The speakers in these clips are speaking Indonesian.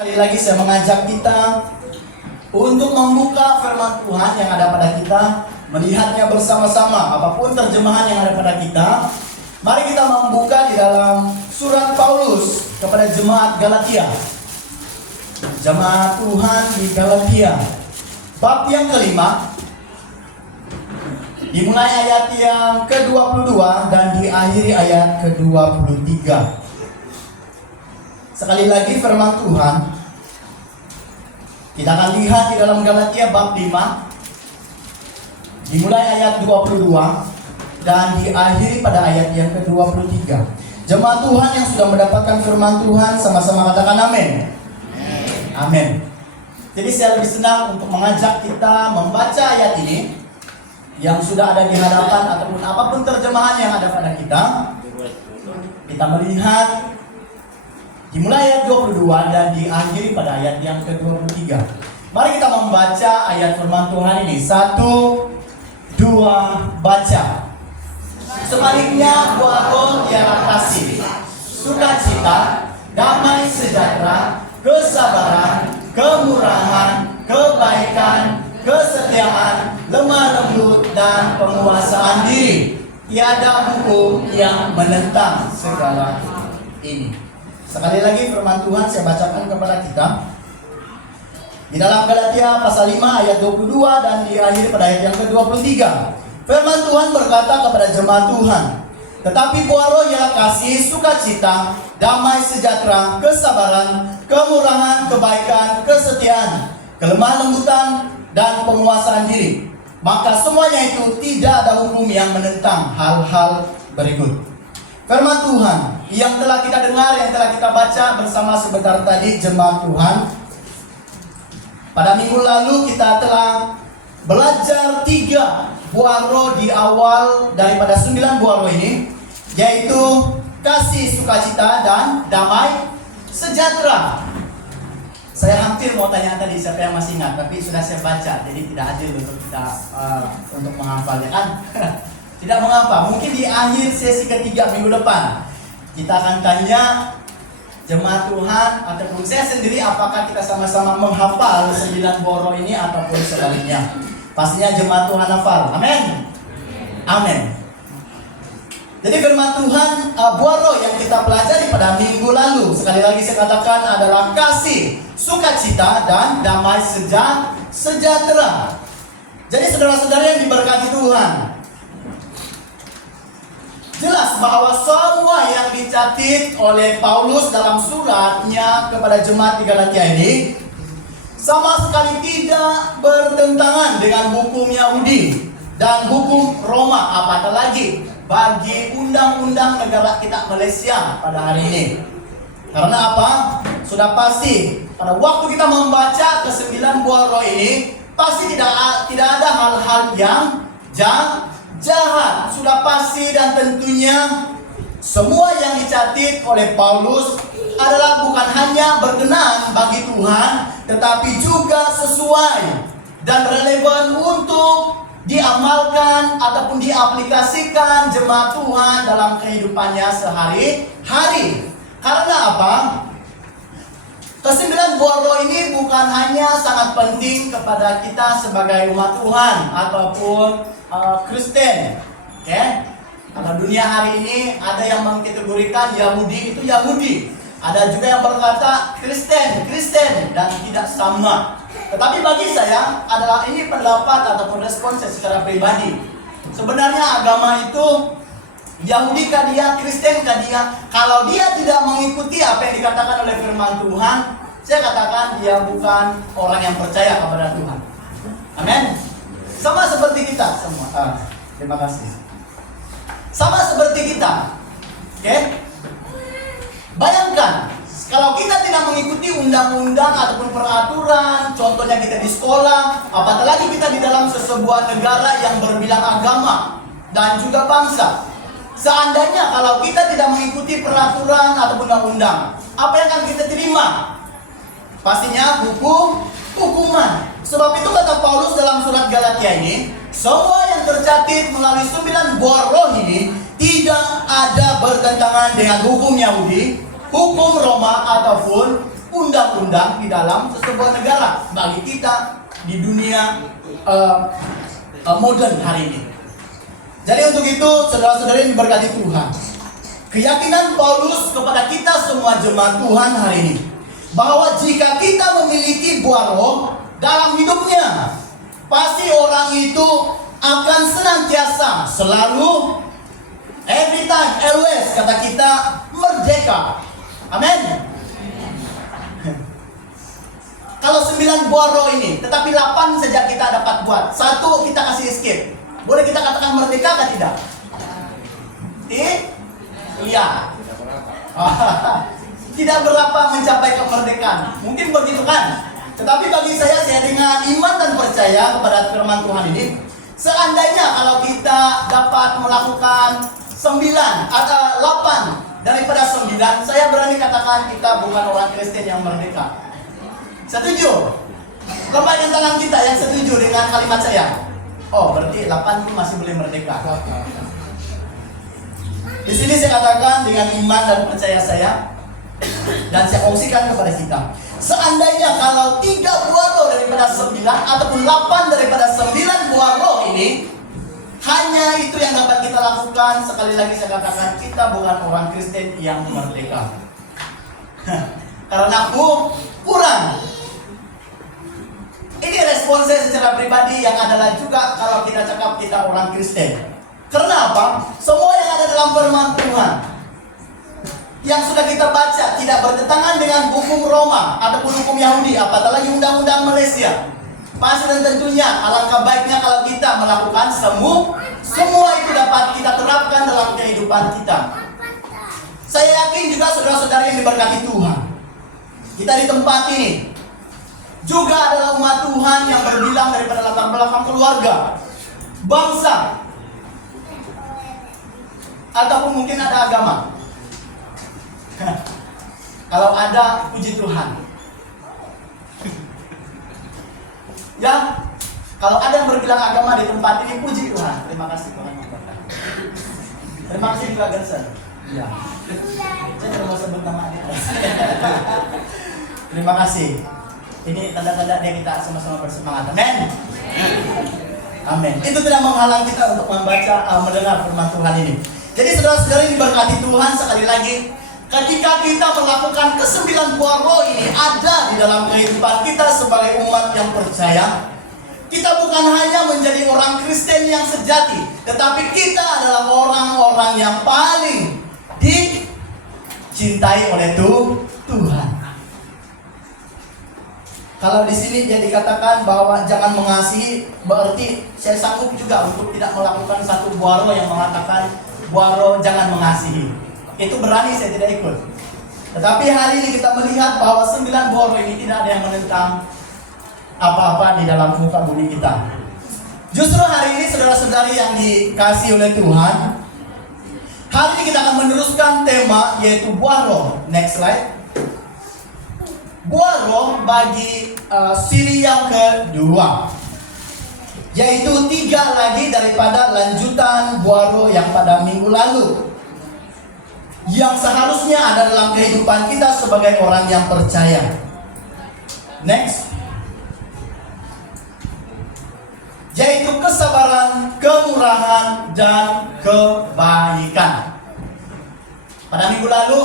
Sekali lagi saya mengajak kita untuk membuka firman Tuhan yang ada pada kita, melihatnya bersama-sama. Apapun terjemahan yang ada pada kita, mari kita membuka di dalam surat Paulus kepada jemaat Galatia. Jemaat Tuhan di Galatia, bab yang kelima, dimulai ayat yang ke-22 dan diakhiri ayat ke-23. Sekali lagi firman Tuhan, kita akan lihat di dalam Galatia bab 5, dimulai ayat 22 dan diakhiri pada ayat yang ke-23. Jemaat Tuhan yang sudah mendapatkan firman Tuhan, sama-sama katakan amin. Amin. Jadi saya lebih senang untuk mengajak kita membaca ayat ini yang sudah ada di hadapan, ataupun apapun terjemahan yang ada pada kita. Kita melihat dimulai ayat 22 dan diakhiri pada ayat yang ke-23. Mari kita membaca ayat firman Tuhan ini. 1, 2, baca. Sebaliknya buah roh ialah kasih, sukacita, damai sejahtera, kesabaran, kemurahan, kebaikan, kesetiaan, lemah lembut, dan penguasaan diri. Tiada hukum yang menentang segala ini. Sekali lagi firman Tuhan saya bacakan kepada kita di dalam Galatia pasal 5 ayat 22 dan diakhiri pada ayat yang ke-23. Firman Tuhan berkata kepada jemaat Tuhan, tetapi buah roh ialah kasih, sukacita, damai sejahtera, kesabaran, kemurahan, kebaikan, kesetiaan, kelemah lembutan, dan penguasaan diri. Maka semuanya itu tidak ada hukum yang menentang hal-hal berikut. Firman Tuhan yang telah kita dengar, yang telah kita baca bersama sebentar tadi jemaat Tuhan. Pada minggu lalu kita telah belajar 3 buah roh di awal daripada 9 buah roh ini, yaitu kasih, sukacita, dan damai sejahtera. Saya hampir mau tanya tadi siapa yang masih ingat, tapi sudah saya baca, jadi tidak adil untuk kita untuk menghafalnya kan. Tidak mengapa, mungkin di akhir sesi ketiga minggu depan kita akan tanya jemaat Tuhan ataupun saya sendiri apakah kita sama-sama menghafal 9 buah roh ini ataupun sebaliknya. Pastinya jemaat Tuhan hafal. Amin. Amin. Jadi firman Tuhan, buah roh yang kita pelajari pada minggu lalu, sekali lagi saya katakan adalah kasih, sukacita, dan damai sejahtera. Jadi saudara-saudara yang diberkati Tuhan, jelas bahwa semua yang dicatat oleh Paulus dalam suratnya kepada jemaat di Galatia ini sama sekali tidak bertentangan dengan hukum Yahudi dan hukum Roma, apatah lagi bagi undang-undang negara kita Malaysia pada hari ini. Karena apa? Sudah pasti pada waktu kita membaca ke-9 buah roh ini, pasti tidak ada hal-hal yang jahat. Sudah pasti dan tentunya semua yang dicatat oleh Paulus adalah bukan hanya berkenan bagi Tuhan, tetapi juga sesuai dan relevan untuk diamalkan ataupun diaplikasikan jemaat Tuhan dalam kehidupannya sehari-hari. Karena apa? Ke-9 buah roh ini bukan hanya sangat penting kepada kita sebagai umat Tuhan ataupun Kristen. Kalau dunia hari ini ada yang mengkategorikan Yahudi itu Yahudi. Ada juga yang berkata Kristen dan tidak sama. Tetapi bagi saya adalah ini pendapat ataupun respon saya secara pribadi. Sebenarnya agama itu Yahudi kah dia, Kristen kah dia, kalau dia tidak mengikuti apa yang dikatakan oleh firman Tuhan, saya katakan dia bukan orang yang percaya kepada Tuhan. Amin. Sama seperti kita semua. Terima kasih. Sama seperti kita. Bayangkan kalau kita tidak mengikuti undang-undang ataupun peraturan, contohnya kita di sekolah, apatah lagi kita di dalam sebuah negara yang berbilang agama dan juga bangsa. Seandainya kalau kita tidak mengikuti peraturan ataupun undang-undang, apa yang akan kita terima? Pastinya hukuman. Sebab itu kata Paulus dalam surat Galatia ini, semua yang tercatat melalui 9 buah roh ini tidak ada bertentangan dengan hukum Yahudi, hukum Roma ataupun undang-undang di dalam sebuah negara bagi kita di dunia modern hari ini. Jadi untuk itu saudara-saudara yang diberkati Tuhan, keyakinan Paulus kepada kita semua jemaat Tuhan hari ini, bahwa jika kita memiliki buah roh dalam hidupnya, pasti orang itu akan senantiasa, selalu, every time, always, kata kita, merdeka. Amin. Kalau 9 buah roh ini, tetapi 8 saja kita dapat buat, 1 kita kasih escape, boleh kita katakan merdeka atau tidak? Iya. Tidak berapa mencapai kemerdekaan, mungkin begitu kan? Tetapi bagi saya dengan iman dan percaya kepada firman Tuhan ini, seandainya kalau kita dapat melakukan 9 atau 8 daripada 9, saya berani katakan kita bukan orang Kristen yang merdeka. Setuju? Lambaikan tangan kita yang setuju dengan kalimat saya. Oh, berarti 8 itu masih boleh merdeka. Di sini saya katakan dengan iman dan percaya saya, dan saya kongsikan kepada kita, seandainya kalau 3 buah roh daripada 9 ataupun 8 daripada 9 buah roh ini, hanya itu yang dapat kita lakukan. Sekali lagi saya katakan, kita bukan orang Kristen yang merdeka. Karena aku kurang. Ini respon saya secara pribadi yang adalah juga kalau kita cakap kita orang Kristen. Karena apa? Semua yang ada dalam firman Tuhan yang sudah kita baca tidak bertentangan dengan hukum Roma ataupun hukum Yahudi, apatah lagi undang-undang Malaysia. Pasti dan tentunya alangkah baiknya kalau kita melakukan semua itu dapat kita terapkan dalam kehidupan kita. Saya yakin juga saudara-saudari yang diberkati Tuhan, kita di tempat ini juga adalah umat Tuhan yang berbilang daripada latar belakang keluarga, bangsa, ataupun mungkin ada agama. Kalau ada, puji Tuhan. Ya, kalau ada yang berbilang agama di tempat ini, puji Tuhan. Terima kasih Tuhan. Terima kasih juga Gerson. Ya. Saya tidak mau sebut nama dia. Terima kasih. Ini tanda-tanda dia kita sama-sama bersemangat. Amin. Amin. Itu tidak menghalang kita untuk membaca, mendengar firman Tuhan ini. Jadi saudara-saudari diberkati Tuhan, sekali lagi, ketika kita melakukan ke-9 buah roh ini ada di dalam kehidupan kita sebagai umat yang percaya, kita bukan hanya menjadi orang Kristen yang sejati, tetapi kita adalah orang-orang yang paling dicintai oleh Tuhan. Kalau di sini jadi katakan bahwa jangan mengasihi, berarti saya sanggup juga untuk tidak melakukan satu buah roh yang mengatakan buah roh jangan mengasihi. Itu berani saya tidak ikut. Tetapi hari ini kita melihat bahwa 9 buah roh ini tidak ada yang menentang apa-apa di dalam muka bumi kita. Justru hari ini saudara-saudari yang dikasihi oleh Tuhan, hari ini kita akan meneruskan tema yaitu buah roh. Next slide. Buah roh bagi siri yang kedua, yaitu 3 lagi daripada lanjutan buah roh yang pada minggu lalu, yang seharusnya ada dalam kehidupan kita sebagai orang yang percaya. Next. Yaitu kesabaran, kemurahan, dan kebaikan. Pada minggu lalu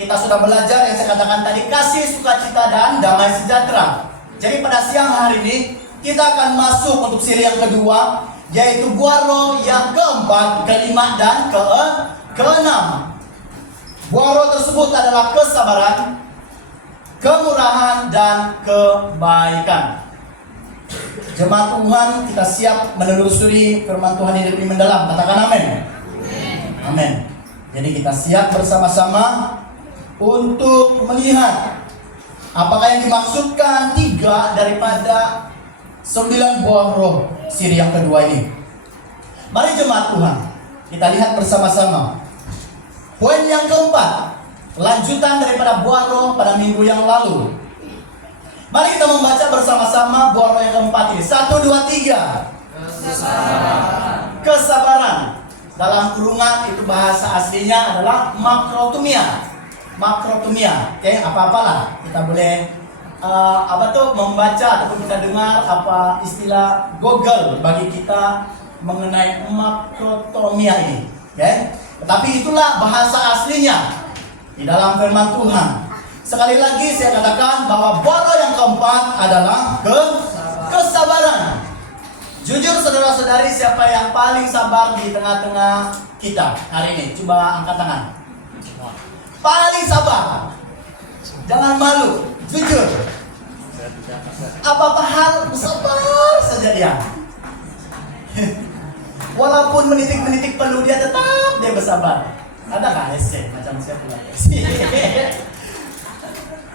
kita sudah belajar yang saya katakan tadi, kasih, sukacita, dan damai sejahtera. Jadi pada siang hari ini kita akan masuk untuk siri yang kedua, yaitu buah roh yang keempat, kelima, dan keenam. Buah roh tersebut adalah kesabaran, kemurahan, dan kebaikan. Jemaat Tuhan, kita siap menelusuri firman Tuhan ini lebih mendalam. Katakan amin. Amin. Jadi kita siap bersama-sama untuk melihat apakah yang dimaksudkan 3 daripada 9 buah roh siri yang kedua ini. Mari jemaat Tuhan, kita lihat bersama-sama. Poin yang keempat, lanjutan daripada buah roh pada minggu yang lalu. Mari kita membaca bersama-sama buah roh yang keempat ini. 1, 2, 3. Kesabaran. Dalam kurungan itu bahasa aslinya adalah makrotumia. makrotomia. Oke, apa-apalah kita boleh membaca ataupun kita dengar apa istilah Google bagi kita mengenai makrotomia ini. Oke, tetapi itulah bahasa aslinya di dalam firman Tuhan. Sekali lagi saya katakan bahwa boro yang keempat adalah kesabaran. Jujur saudara-saudari, siapa yang paling sabar di tengah-tengah kita hari ini? Coba angkat tangan. Paling sabar. Jangan malu, jujur. Apa-apa hal sabar saja dia. Walaupun menitik-menitik perlu dia tetap dia bersabar. Ada kan SC macam siapa lagi?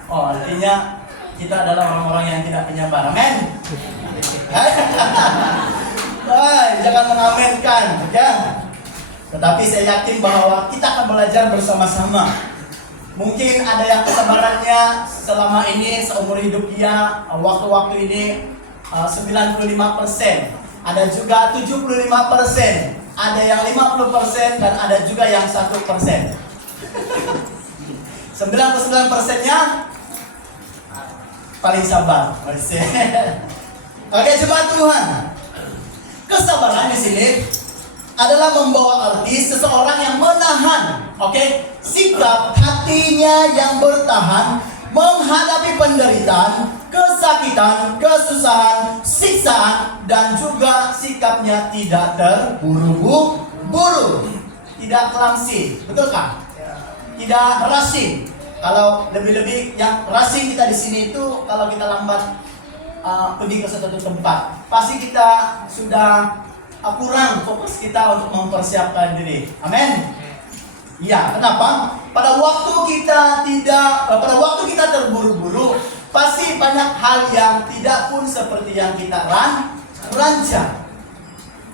Oh, artinya kita adalah orang-orang yang tidak penyabar. Amin. Jangan mengamenkan, ya. Tetapi saya yakin bahwa kita akan belajar bersama-sama. Mungkin ada yang kesabarannya selama ini seumur hidup dia, waktu-waktu ini 95%, ada juga 75%, ada yang 50% dan ada juga yang 1%. 99%-nya paling sabar. Oke, jemaat Tuhan. Kesabaran di sini adalah membawa arti seseorang yang menahan, sikap hatinya yang bertahan menghadapi penderitaan, kesakitan, kesusahan, siksaan, dan juga sikapnya tidak terburu-buru, tidak kelangsi, betulkah? Tidak racing. Kalau lebih-lebih yang racing kita di sini itu kalau kita lambat pergi ke suatu tempat, pasti kita sudah kurang fokus kita untuk mempersiapkan diri. Amin. Ya, kenapa? Pada waktu kita terburu-buru, pasti banyak hal yang tidak pun seperti yang kita rancang.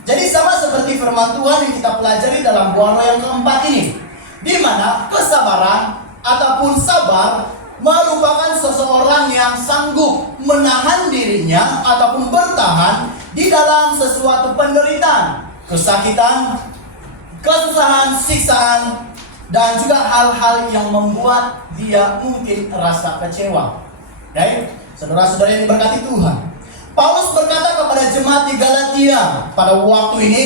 Jadi sama seperti firman Tuhan yang kita pelajari dalam Boro yang keempat ini, di mana kesabaran ataupun sabar merupakan seseorang yang sanggup menahan dirinya ataupun bertahan di dalam sesuatu penderitaan, kesakitan, kesusahan, siksaan, dan juga hal-hal yang membuat dia mungkin terasa kecewa. Saudara-saudara yang diberkati Tuhan, Paulus berkata kepada jemaat di Galatia pada waktu ini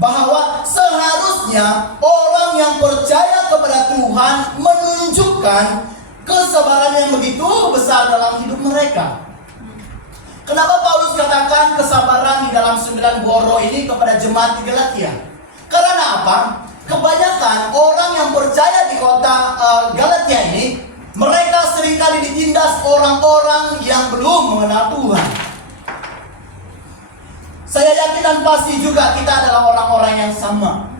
bahwa seharusnya orang yang percaya kepada Tuhan menunjukkan kesabaran yang begitu besar dalam hidup mereka. Kenapa Paulus katakan kesabaran di dalam 9 Boro ini kepada jemaat di Galatia? Karena apa? Kebanyakan orang yang percaya di kota Galatia ini, mereka seringkali ditindas orang-orang yang belum mengenal Tuhan. Saya yakin dan pasti juga kita adalah orang-orang yang sama.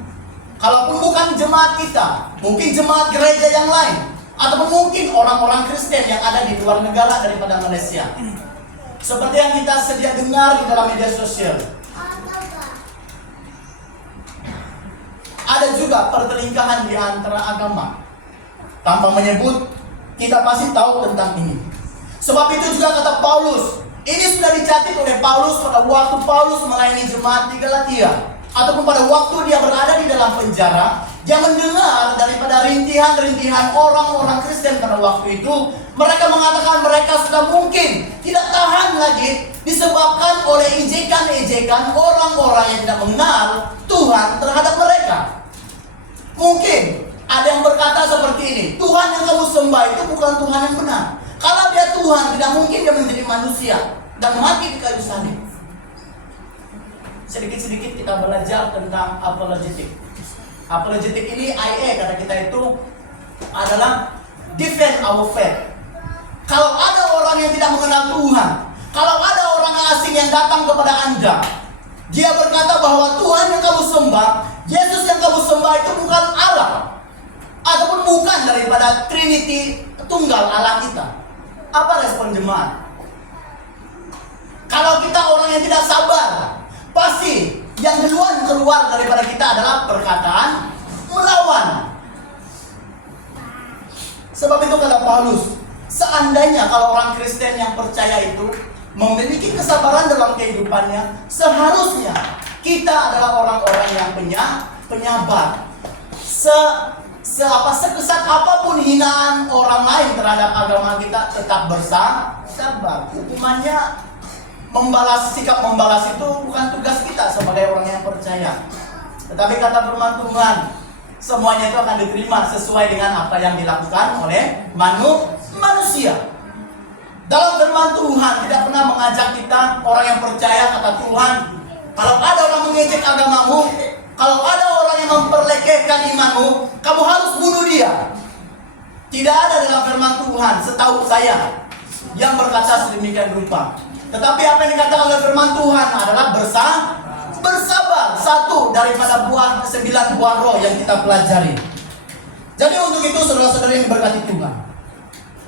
Kalaupun bukan jemaat kita, mungkin jemaat gereja yang lain, ataupun mungkin orang-orang Kristen yang ada di luar negara daripada Malaysia. Seperti yang kita sedia dengar di dalam media sosial, ada juga pertelingkahan di antara agama. Tanpa menyebut, kita pasti tahu tentang ini. Sebab itu juga kata Paulus, ini sudah dicatat oleh Paulus pada waktu Paulus melayani jemaat di Galatia, ataupun pada waktu dia berada di dalam penjara. Dia mendengar daripada rintihan-rintihan orang-orang Kristen pada waktu itu. Mereka mengatakan mereka sudah mungkin tidak tahan lagi disebabkan oleh ejekan-ejekan orang-orang yang tidak mengenal Tuhan terhadap mereka. Mungkin ada yang berkata seperti ini, Tuhan yang kamu sembah itu bukan Tuhan yang benar. Kalau dia Tuhan, tidak mungkin dia menjadi manusia dan mati di kayu salib. Sedikit-sedikit kita belajar tentang apologetik. Apologetik ini IE kata kita itu adalah defend our faith. Kalau ada orang yang tidak mengenal Tuhan, kalau ada orang asing yang datang kepada Anda, dia berkata bahwa Tuhan yang kamu sembah, Yesus yang kamu sembah itu bukan Allah, ataupun bukan daripada Trinity tunggal Allah kita. Apa respon jemaat? Kalau kita orang yang tidak sabar, pasti yang duluan keluar daripada kita adalah perkataan melawan. Sebab itu kata Paulus, seandainya kalau orang Kristen yang percaya itu memiliki kesabaran dalam kehidupannya, seharusnya kita adalah orang-orang yang penyabar. Sekesat apapun hinaan orang lain terhadap agama kita, tetap bersabar. Hukumannya sikap membalas itu bukan tugas kita sebagai orang yang percaya. Tetapi kata firman Tuhan, semuanya itu akan diterima sesuai dengan apa yang dilakukan oleh manusia. Dalam firman Tuhan tidak pernah mengajak kita orang yang percaya, kata Tuhan, kalau ada orang mengejek agamamu, kalau ada orang yang memperlekehkan imanmu, kamu harus bunuh dia. Tidak ada dalam firman Tuhan, setahu saya, yang berkata sedemikian rupa. Tetapi apa yang dikatakan oleh firman Tuhan adalah bersabar. Satu daripada 9 buah roh yang kita pelajari. Jadi untuk itu saudara-saudara yang berkati Tuhan,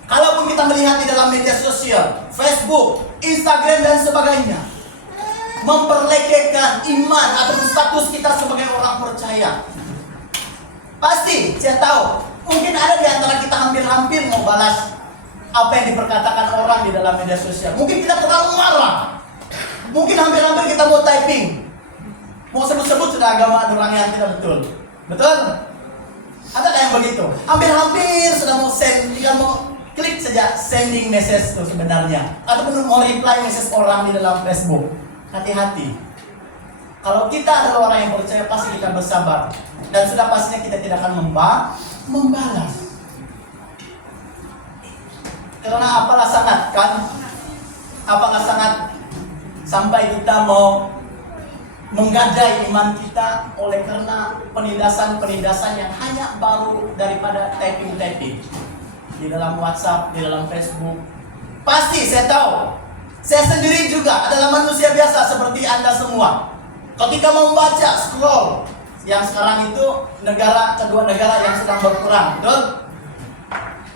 kalaupun kita melihat di dalam media sosial, Facebook, Instagram dan sebagainya, memperlekehkan iman atau status kita sebagai orang percaya, pasti saya tahu mungkin ada di antara kita hampir-hampir mau balas apa yang diperkatakan orang di dalam media sosial. Mungkin kita terlalu marah, mungkin hampir-hampir kita mau typing, mau sebut-sebut sudah agama orang yang tidak betul. Ada yang begitu? Hampir-hampir sudah mau send, tinggal mau klik saja sending message itu sebenarnya, ataupun mau reply message orang di dalam Facebook. Hati-hati. Kalau kita adalah orang yang percaya, pasti kita bersabar, dan sudah pastinya kita tidak akan membalas. Karena apakah sangat sampai kita mau menggadai iman kita oleh karena penindasan yang hanya baru daripada typing di dalam WhatsApp, di dalam Facebook. Pasti saya tahu, saya sendiri juga adalah manusia biasa seperti Anda semua. Ketika membaca scroll, yang sekarang itu kedua negara yang sedang berperang, betul?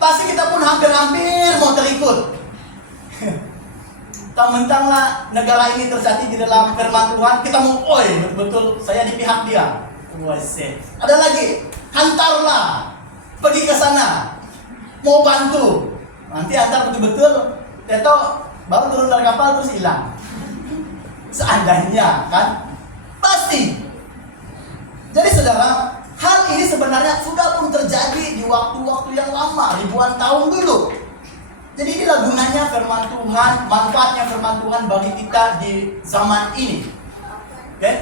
Pasti kita pun hampir-hampir mau terikut. Mentang-mentanglah negara ini terjadi di dalam firman Tuhan, kita mau, betul-betul saya di pihak dia. Ada lagi, hantarlah, pergi ke sana, mau bantu. Nanti antar betul-betul, Teto baru turun dari kapal terus hilang. Seandainya kan, pasti. Jadi saudara, hal ini sebenarnya sudah pun terjadi di waktu-waktu yang lama, ribuan tahun dulu. Jadi inilah gunanya firman Tuhan, manfaatnya firman Tuhan bagi kita di zaman ini. Oke?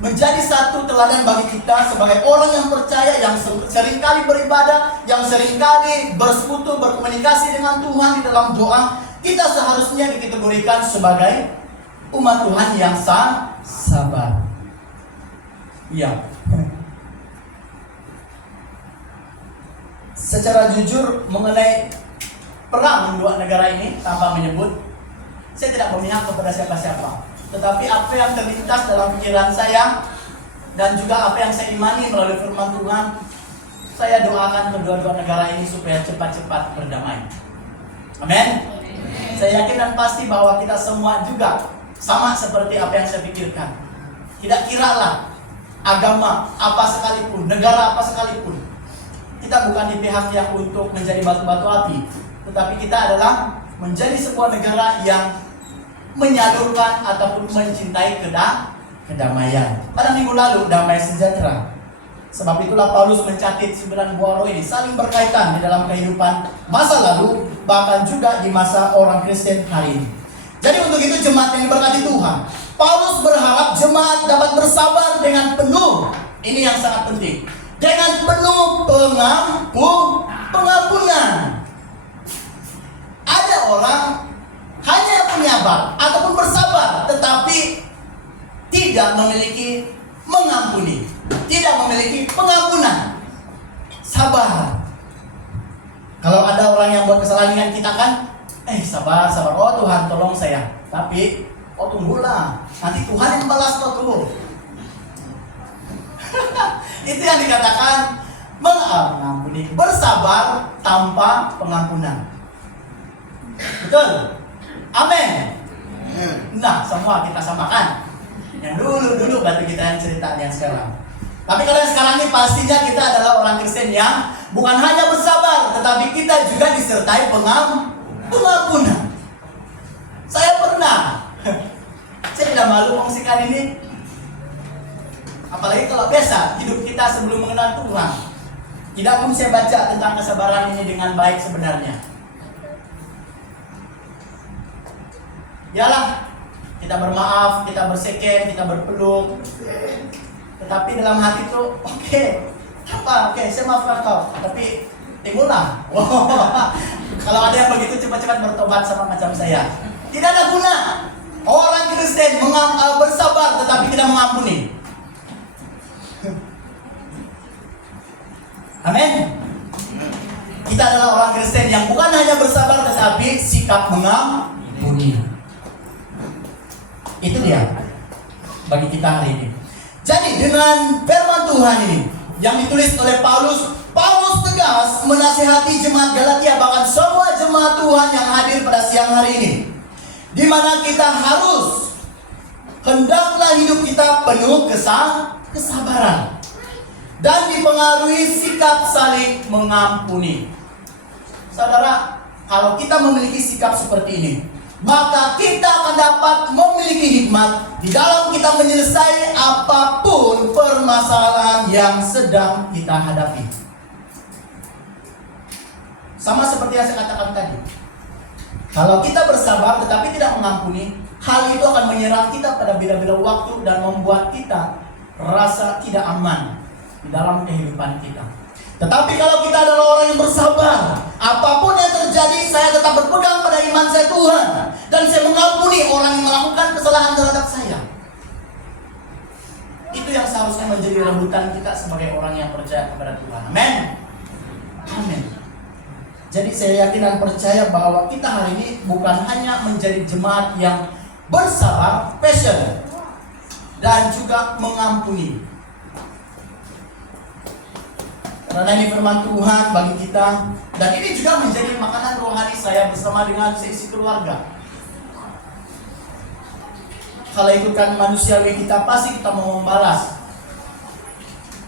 Menjadi satu teladan bagi kita sebagai orang yang percaya, yang seringkali beribadah, yang seringkali bersekutu, berkomunikasi dengan Tuhan di dalam doa. Kita seharusnya dikategorikan sebagai umat Tuhan yang sabar. Iya. Secara jujur mengenai perang dua negara ini, tanpa menyebut, saya tidak memihak kepada siapa-siapa. Tetapi apa yang terlintas dalam pikiran saya dan juga apa yang saya imani melalui firman Tuhan, saya doakan kedua-dua negara ini supaya cepat-cepat berdamai. Amin. Saya yakin dan pasti bahwa kita semua juga sama seperti apa yang saya pikirkan. Tidak kiralah agama apa sekalipun, negara apa sekalipun, kita bukan di pihak yang untuk menjadi batu-batu api, tetapi kita adalah menjadi sebuah negara yang menyalurkan ataupun mencintai kedamaian. Pada minggu lalu, damai sejahtera. Sebab itulah Paulus mencatat 9 buah roh ini saling berkaitan di dalam kehidupan masa lalu, bahkan juga di masa orang Kristen hari ini. Jadi untuk itu jemaat yang diberkati Tuhan, Paulus berharap jemaat dapat bersabar dengan penuh. Ini yang sangat penting. Dengan penuh pengampunan. Ada orang hanya penyabar ataupun bersabar, tetapi tidak memiliki mengampuni, tidak memiliki pengampunan. Sabar. Kalau ada orang yang buat kesalahan dengan kita kan, sabar, oh Tuhan tolong saya. Tapi, tunggulah, nanti Tuhan yang balas kau tuh. Itu yang dikatakan mengampuni, bersabar tanpa pengampunan. Betul? Amin. Nah, semua kita samakan. Yang dulu berarti kita yang cerita yang sekarang. Tapi kalau yang sekarang ini pastinya kita adalah orang Kristen yang bukan hanya bersabar, tetapi kita juga disertai pengampunan. Saya pernah, saya tidak malu mengungsikan ini. Apalagi kalau biasa hidup kita sebelum mengenal Tuhan. Tidak pun saya baca tentang kesabaran ini dengan baik sebenarnya. Yalah, kita bermaaf, kita berseken, kita berpeluk. Tetapi dalam hati itu, oke, saya maafkan kau. Tapi timbullah, kalau ada yang begitu cepat-cepat bertobat sama macam saya. Tidak ada guna. Orang Kristen bersabar tetapi tidak mengampuni. Amin. Kita adalah orang Kristen yang bukan hanya bersabar tetapi sikap mengampuni. Itu dia bagi kita hari ini. Jadi dengan firman Tuhan ini yang ditulis oleh Paulus tegas menasihati jemaat Galatia, bahkan semua jemaat Tuhan yang hadir pada siang hari ini, di mana kita harus hendaklah hidup kita penuh kesabaran dan dipengaruhi sikap saling mengampuni. Saudara, kalau kita memiliki sikap seperti ini, maka kita akan dapat memiliki hikmat di dalam kita menyelesaikan apapun permasalahan yang sedang kita hadapi. Sama seperti yang saya katakan tadi. Kalau kita bersabar tetapi tidak mengampuni, hal itu akan menyerang kita pada bila-bila waktu dan membuat kita rasa tidak aman di dalam kehidupan kita. Tetapi kalau kita adalah orang yang bersabar, apapun yang terjadi, saya tetap berpegang pada iman saya Tuhan, dan saya mengampuni orang yang melakukan kesalahan terhadap saya. Itu yang seharusnya menjadi rebutan kita sebagai orang yang percaya kepada Tuhan. Amin. Amin. Jadi saya yakin dan percaya bahwa kita hari ini bukan hanya menjadi jemaat yang bersabar, passion, dan juga mengampuni. Karena ini firman Tuhan bagi kita, dan ini juga menjadi makanan rohani saya bersama dengan seisi keluarga. Kalau ikutkan manusiawi kita, pasti kita mau membalas.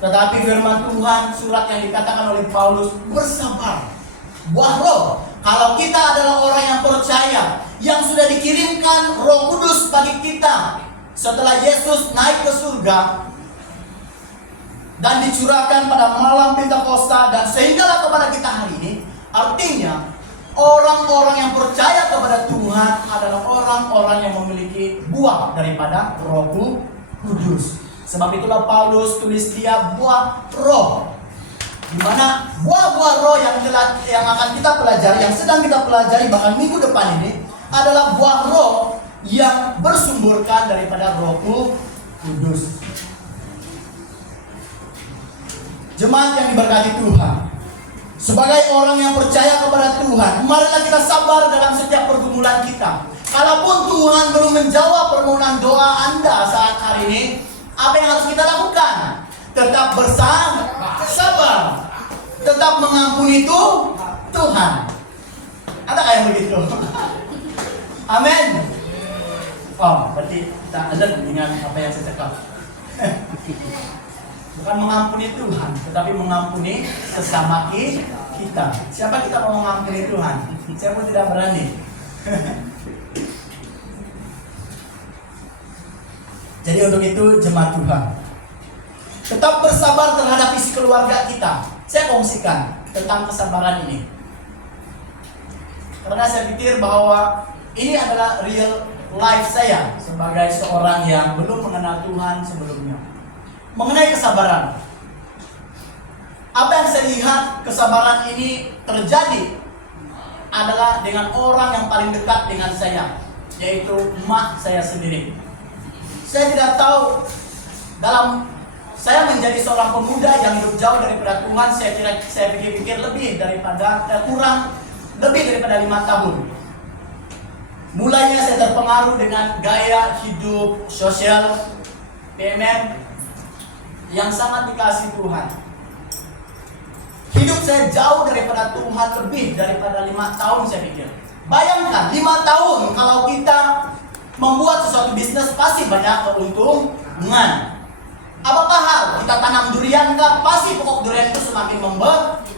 Tetapi firman Tuhan, surat yang dikatakan oleh Paulus, bersabar, buah roh. Kalau kita adalah orang yang percaya, yang sudah dikirimkan Roh Kudus bagi kita setelah Yesus naik ke surga dan dicurahkan pada malam Pentakosta, dan sehinggalah kepada kita hari ini. Artinya orang-orang yang percaya kepada Tuhan adalah orang-orang yang memiliki buah daripada Roh Kudus. Sebab itulah Paulus tulis dia buah roh, di mana buah-buah roh yang akan kita pelajari, yang sedang kita pelajari bahkan minggu depan ini, adalah buah roh yang bersumberkan daripada Roh Kudus. Jemaat yang diberkati Tuhan, sebagai orang yang percaya kepada Tuhan, marilah kita sabar dalam setiap pergumulan kita. Kalaupun Tuhan belum menjawab permohonan doa Anda saat hari ini, apa yang harus kita lakukan? Tetap bersabar, tetap mengampuni Tuhan. Ada yang begitu? Amin. Oh, berarti kita ada dengan apa yang saya cakap. Bukan mengampuni Tuhan, tetapi mengampuni sesama kita. Siapa kita mau mengampuni Tuhan? Saya pun tidak berani. Jadi untuk itu jemaat Tuhan, tetap bersabar terhadap isi keluarga kita. Saya kongsikan tentang kesabaran ini, karena saya pikir bahwa ini adalah real life saya sebagai seorang yang belum mengenal Tuhan sebelumnya. Mengenai kesabaran, apa yang saya lihat kesabaran ini terjadi adalah dengan orang yang paling dekat dengan saya, yaitu emak saya sendiri. Saya tidak tahu, dalam saya menjadi seorang pemuda yang hidup jauh daripada Tuhan, saya pikir-pikir lebih daripada 5 tahun. Mulanya saya terpengaruh dengan gaya hidup sosial PMM yang sangat dikasihi Tuhan. Hidup saya jauh daripada Tuhan lebih daripada 5 tahun saya pikir. Bayangkan 5 tahun kalau kita membuat sesuatu bisnis pasti banyak keuntungan. Apakah hal kita tanam durian kah? Pasti pokok durian itu semakin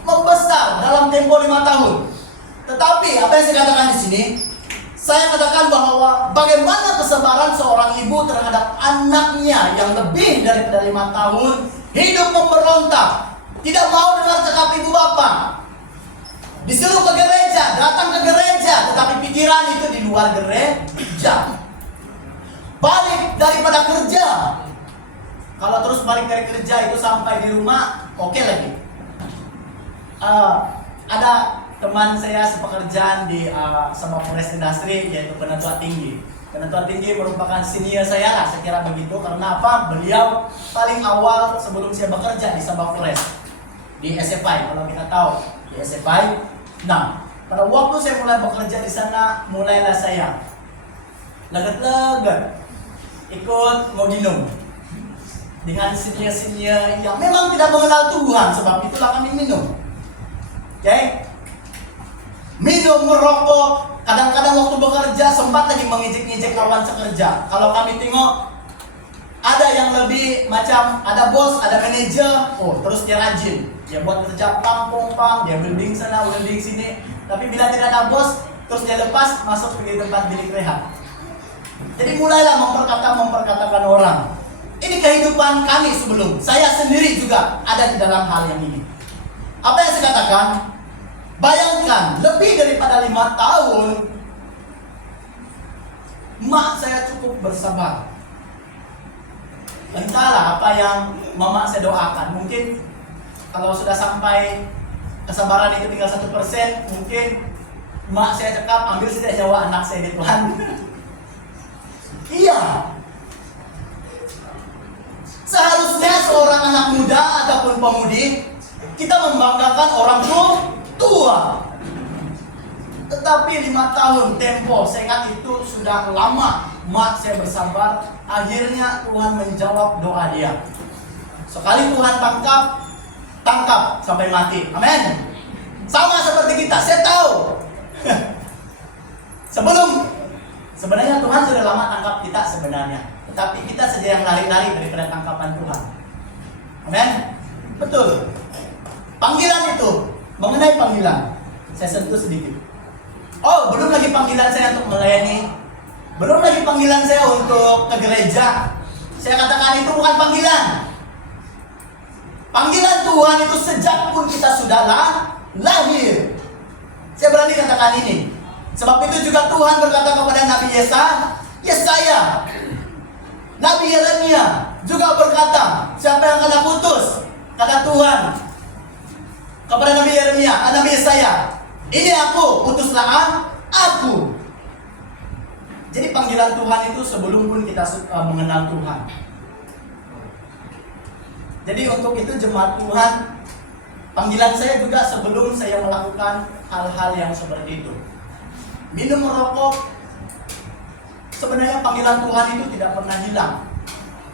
membesar dalam tempo 5 tahun. Tetapi apa yang saya katakan di sini, saya katakan bahwa bagaimana kesabaran seorang ibu terhadap anaknya yang lebih daripada 5 tahun hidup memberontak, Tidak mau dengar cakap ibu bapak. Disuruh ke gereja, datang ke gereja, tetapi pikiran itu di luar gereja. Balik daripada kerja. Kalau terus balik dari kerja itu sampai di rumah, oke lagi. Ada teman saya sepekerjaan di sebuah Forest Industri, yaitu penentuan tinggi. Penentuan tinggi merupakan senior saya lah, saya kira begitu. Karena apa? Beliau paling awal sebelum saya bekerja di sebuah Forest, di SFI. Kalau kita tahu di SFI. Nah, pada waktu saya mulai bekerja di sana, mulailah saya leget-leget ikut Modinum dengan senior-senior yang memang tidak mengenal Tuhan, sebab itulah kami minum. Oke? Minum, merokok, kadang-kadang waktu bekerja sempat lagi mengejek-ngejek kawan sekerja. Kalau kami tengok ada yang lebih macam ada bos, ada manajer, terus dia rajin. Dia buat kerja pang-pong-pang, dia building sana, building sini. Tapi bila tidak ada bos, terus dia lepas masuk ke tempat bilik rehat. Jadi mulailah memperkatakan orang. Ini kehidupan kami sebelum. Saya sendiri juga ada di dalam hal yang ini. Apa yang saya katakan? Bayangkan, lebih daripada 5 tahun, mak saya cukup bersabar. Entahlah apa yang mama saya doakan. Mungkin kalau sudah sampai kesabaran itu tinggal 1%, mungkin mak saya cakap, ambil saja nyawa anak saya di Tuhan. Iya. Seharusnya seorang anak muda ataupun pemudi, kita membanggakan orang tua. Tetapi 5 tahun tempo, saya ingat itu sudah lama. Mak saya bersabar, akhirnya Tuhan menjawab doa dia. Sekali Tuhan tangkap sampai mati. Amin. Sama seperti kita, saya tahu. Sebenarnya Tuhan sudah lama tangkap kita sebenarnya. Tetapi kita saja yang lari-lari daripada tangkapan Tuhan. Amin. Betul. Panggilan itu, mengenai panggilan, saya sentuh sedikit. Belum lagi panggilan saya untuk melayani. Belum lagi panggilan saya untuk ke gereja. Saya katakan itu bukan panggilan. Panggilan Tuhan itu sejak pun kita sudah lahir. Saya berani katakan ini. Sebab itu juga Tuhan berkata kepada Nabi Yesaya. Nabi Yeremia juga berkata, siapa yang akan aku utus? Kata Tuhan kepada Nabi Yeremia, Nabi Yesaya, ini aku, utuslah aku. Jadi panggilan Tuhan itu sebelum pun kita mengenal Tuhan. Jadi untuk itu jemaat Tuhan, panggilan saya juga sebelum saya melakukan hal-hal yang seperti itu. Minum, merokok, sebenarnya panggilan Tuhan itu tidak pernah hilang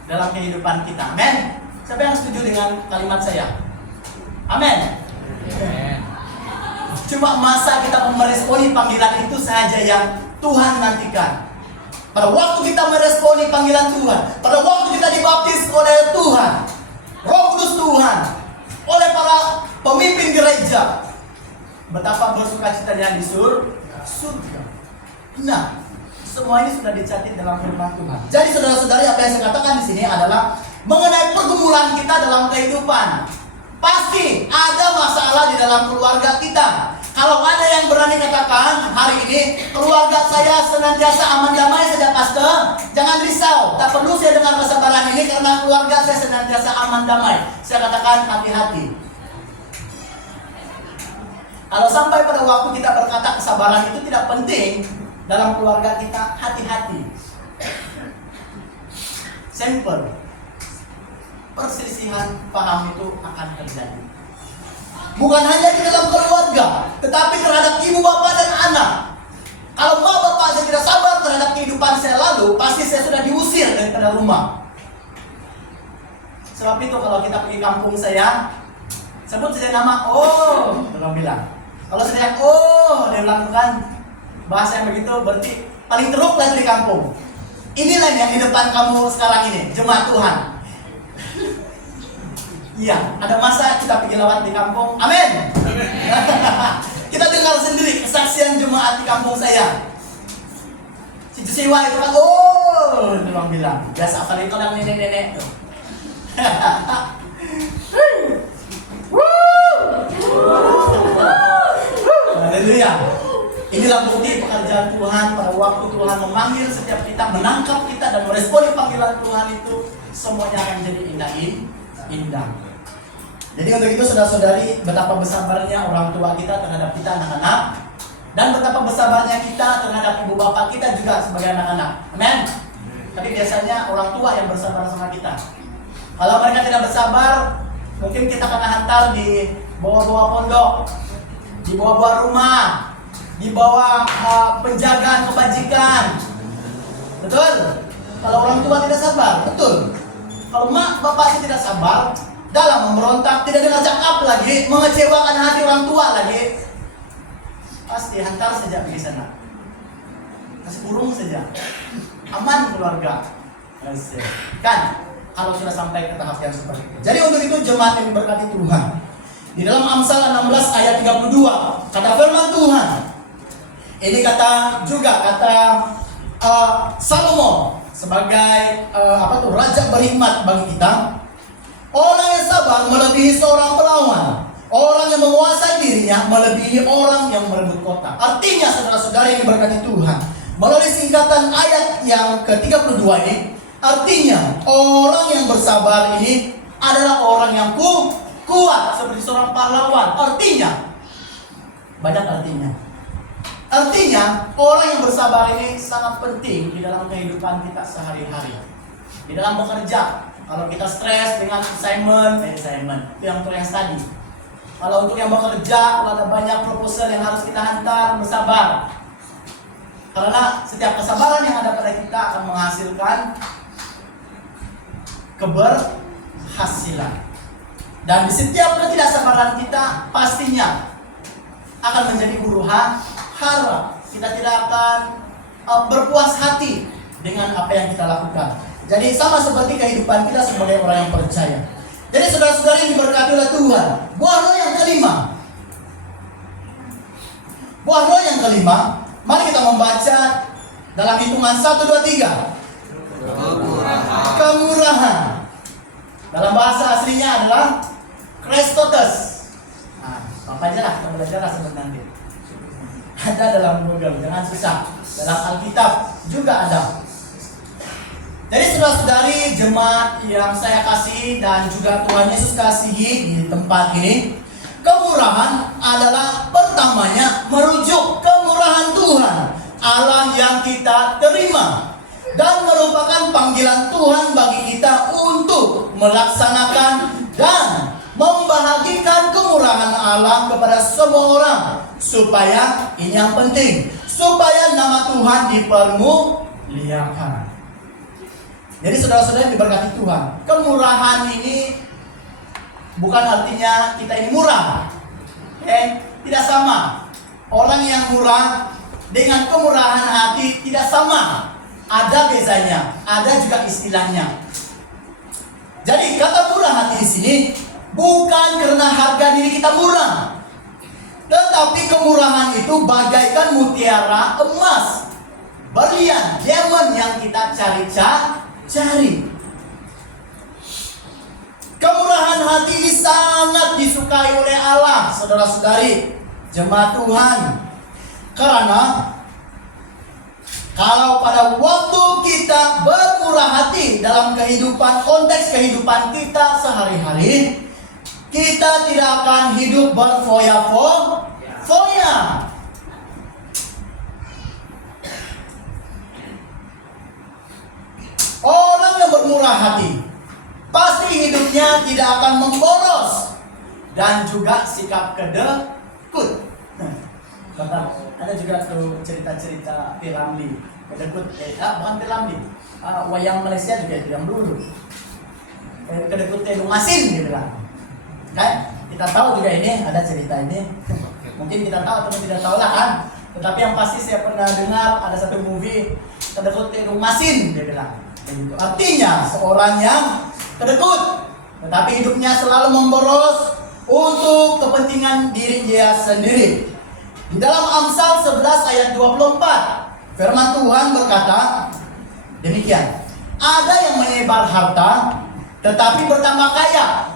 dalam kehidupan kita. Amin. Siapa yang setuju dengan kalimat saya? Amin. Cuma masa kita meresponi panggilan itu saja yang Tuhan nantikan. Pada waktu kita meresponi panggilan Tuhan, pada waktu kita dibaptis oleh Tuhan, Roh Kudus Tuhan, oleh para pemimpin gereja, betapa bersukacitanya di surga. Nah, semua ini sudah dicatat dalam firman Tuhan. Jadi saudara-saudari, apa yang saya katakan di sini adalah mengenai pergumulan kita dalam kehidupan. Pasti ada masalah di dalam keluarga kita. Kalau ada yang berani katakan hari ini keluarga saya senantiasa aman damai saja pastor, jangan risau, tak perlu saya dengar kesabaran ini karena keluarga saya senantiasa aman damai. Saya katakan hati-hati. Kalau sampai pada waktu kita berkata kesabaran itu tidak penting dalam keluarga kita, hati-hati. Simple. Perselisihan paham itu akan terjadi. Bukan hanya di dalam keluarga, tetapi terhadap ibu bapak dan anak. Kalau mak bapak saya tidak sabar terhadap kehidupan saya lalu, pasti saya sudah diusir daripada rumah. Sebab itu kalau kita pergi kampung saya, sebut saja nama, orang bilang. Kalau saya, dia bilang bukan bahasa yang begitu, berarti paling teruk lah di kampung. Inilah yang di depan kamu sekarang ini, jemaat Tuhan. Iya, ada masa kita pergi lewat di kampung. Amin. Kita dengar sendiri kesaksian jemaat di kampung saya. Si Joshua itu kan, dia bilang, biasa paling orang nenek-nenek tuh. Haleluya. Inilah bukti pekerjaan Tuhan pada waktu Tuhan memanggil setiap kita, menangkap kita dan meresponi panggilan Tuhan itu, semuanya akan jadi indah. Jadi untuk itu saudara-saudari, betapa bersabarnya orang tua kita terhadap kita anak-anak, dan betapa bersabarnya kita terhadap ibu bapak kita juga sebagai anak-anak. Amin. Tapi biasanya orang tua yang bersabar sama kita. Kalau mereka tidak bersabar, mungkin kita akan hantar di bawah-bawah pondok, di bawah-bawah rumah, di bawah penjagaan kebajikan. Betul? Kalau orang tua tidak sabar, betul. Kalau mak bapak tidak sabar dalam memberontak, tidak diajak up lagi, mengecewakan hati orang tua lagi, pasti hantar saja pergi sana, kasih kurung saja, aman keluarga. Kan? Kalau sudah sampai ke tahap yang seperti itu. Jadi untuk itu jemaat yang diberkati Tuhan, di dalam Amsal 16 ayat 32 kata firman Tuhan, ini kata Salomo sebagai raja berhikmat bagi kita. Orang yang sabar melebihi seorang pelawan. Orang yang menguasai dirinya melebihi orang yang merebut kota. Artinya saudara-saudara yang diberkati Tuhan, melalui singkatan ayat yang ke-32 ini, artinya orang yang bersabar ini adalah orang yang kuat seperti seorang pahlawan. Artinya, banyak artinya. Artinya orang yang bersabar ini sangat penting di dalam kehidupan kita sehari-hari. Di dalam bekerja, kalau kita stres dengan assignment itu yang untuk yang study. Kalau untuk yang bekerja, kalau ada banyak proposal yang harus kita hantar, bersabar. Karena setiap kesabaran yang ada pada kita akan menghasilkan keberhasilan. Dan di setiap ketidaksabaran kita pastinya akan menjadi huru hara. Kita tidak akan berpuas hati dengan apa yang kita lakukan. Jadi sama seperti kehidupan kita sebagai orang yang percaya. Jadi saudara-saudari yang diberkati oleh Tuhan, buah roh yang kelima. Buah roh yang kelima, mari kita membaca dalam hitungan 1, 2, 3. Kemurahan. Dalam bahasa aslinya adalah Christotes. Nah, apa aja lah, kita belajar lah sebenarnya. Ada dalam Google, jangan susah. Dalam Alkitab juga ada. Jadi saudara-saudari jemaat yang saya kasih dan juga Tuhan Yesus kasihi di tempat ini, kemurahan adalah pertamanya merujuk kemurahan Tuhan Allah yang kita terima, dan merupakan panggilan Tuhan bagi kita untuk melaksanakan dan membahagikan kemurahan Allah kepada semua orang, supaya ini yang penting, supaya nama Tuhan dipermuliakan. Jadi saudara-saudara diberkati Tuhan, kemurahan ini bukan artinya kita ini murah. Tidak sama. Orang yang murah dengan kemurahan hati tidak sama. Ada bezanya, ada juga istilahnya. Jadi kata murah hati di sini bukan karena harga diri kita murah, tetapi kemurahan itu bagaikan mutiara, emas, berlian, diamond yang kita cari. Kemurahan hati ini sangat disukai oleh Allah, saudara-saudari jemaat Tuhan. Karena kalau pada waktu kita bermurah hati dalam konteks kehidupan kita sehari-hari, kita tidak akan hidup berfoya-foya. Orang yang bermurah hati pasti hidupnya tidak akan memboros, dan juga sikap kedekut. Ada juga tuh cerita-cerita Piramli, kedekut. Bukan Piramli, wayang Malaysia juga itu yang dulu. Kedekut teh masin dia bilang. Kan? Kita tahu juga ini ada cerita ini. Mungkin kita tahu atau tidak tahu lah kan. Tetapi yang pasti saya pernah dengar ada satu movie kedekut teh masin dia bilang. Artinya seorang yang kedekut, tetapi hidupnya selalu memboros untuk kepentingan diri dia sendiri. Di dalam Amsal 11 ayat 24, firman Tuhan berkata demikian: ada yang menyebar harta tetapi bertambah kaya,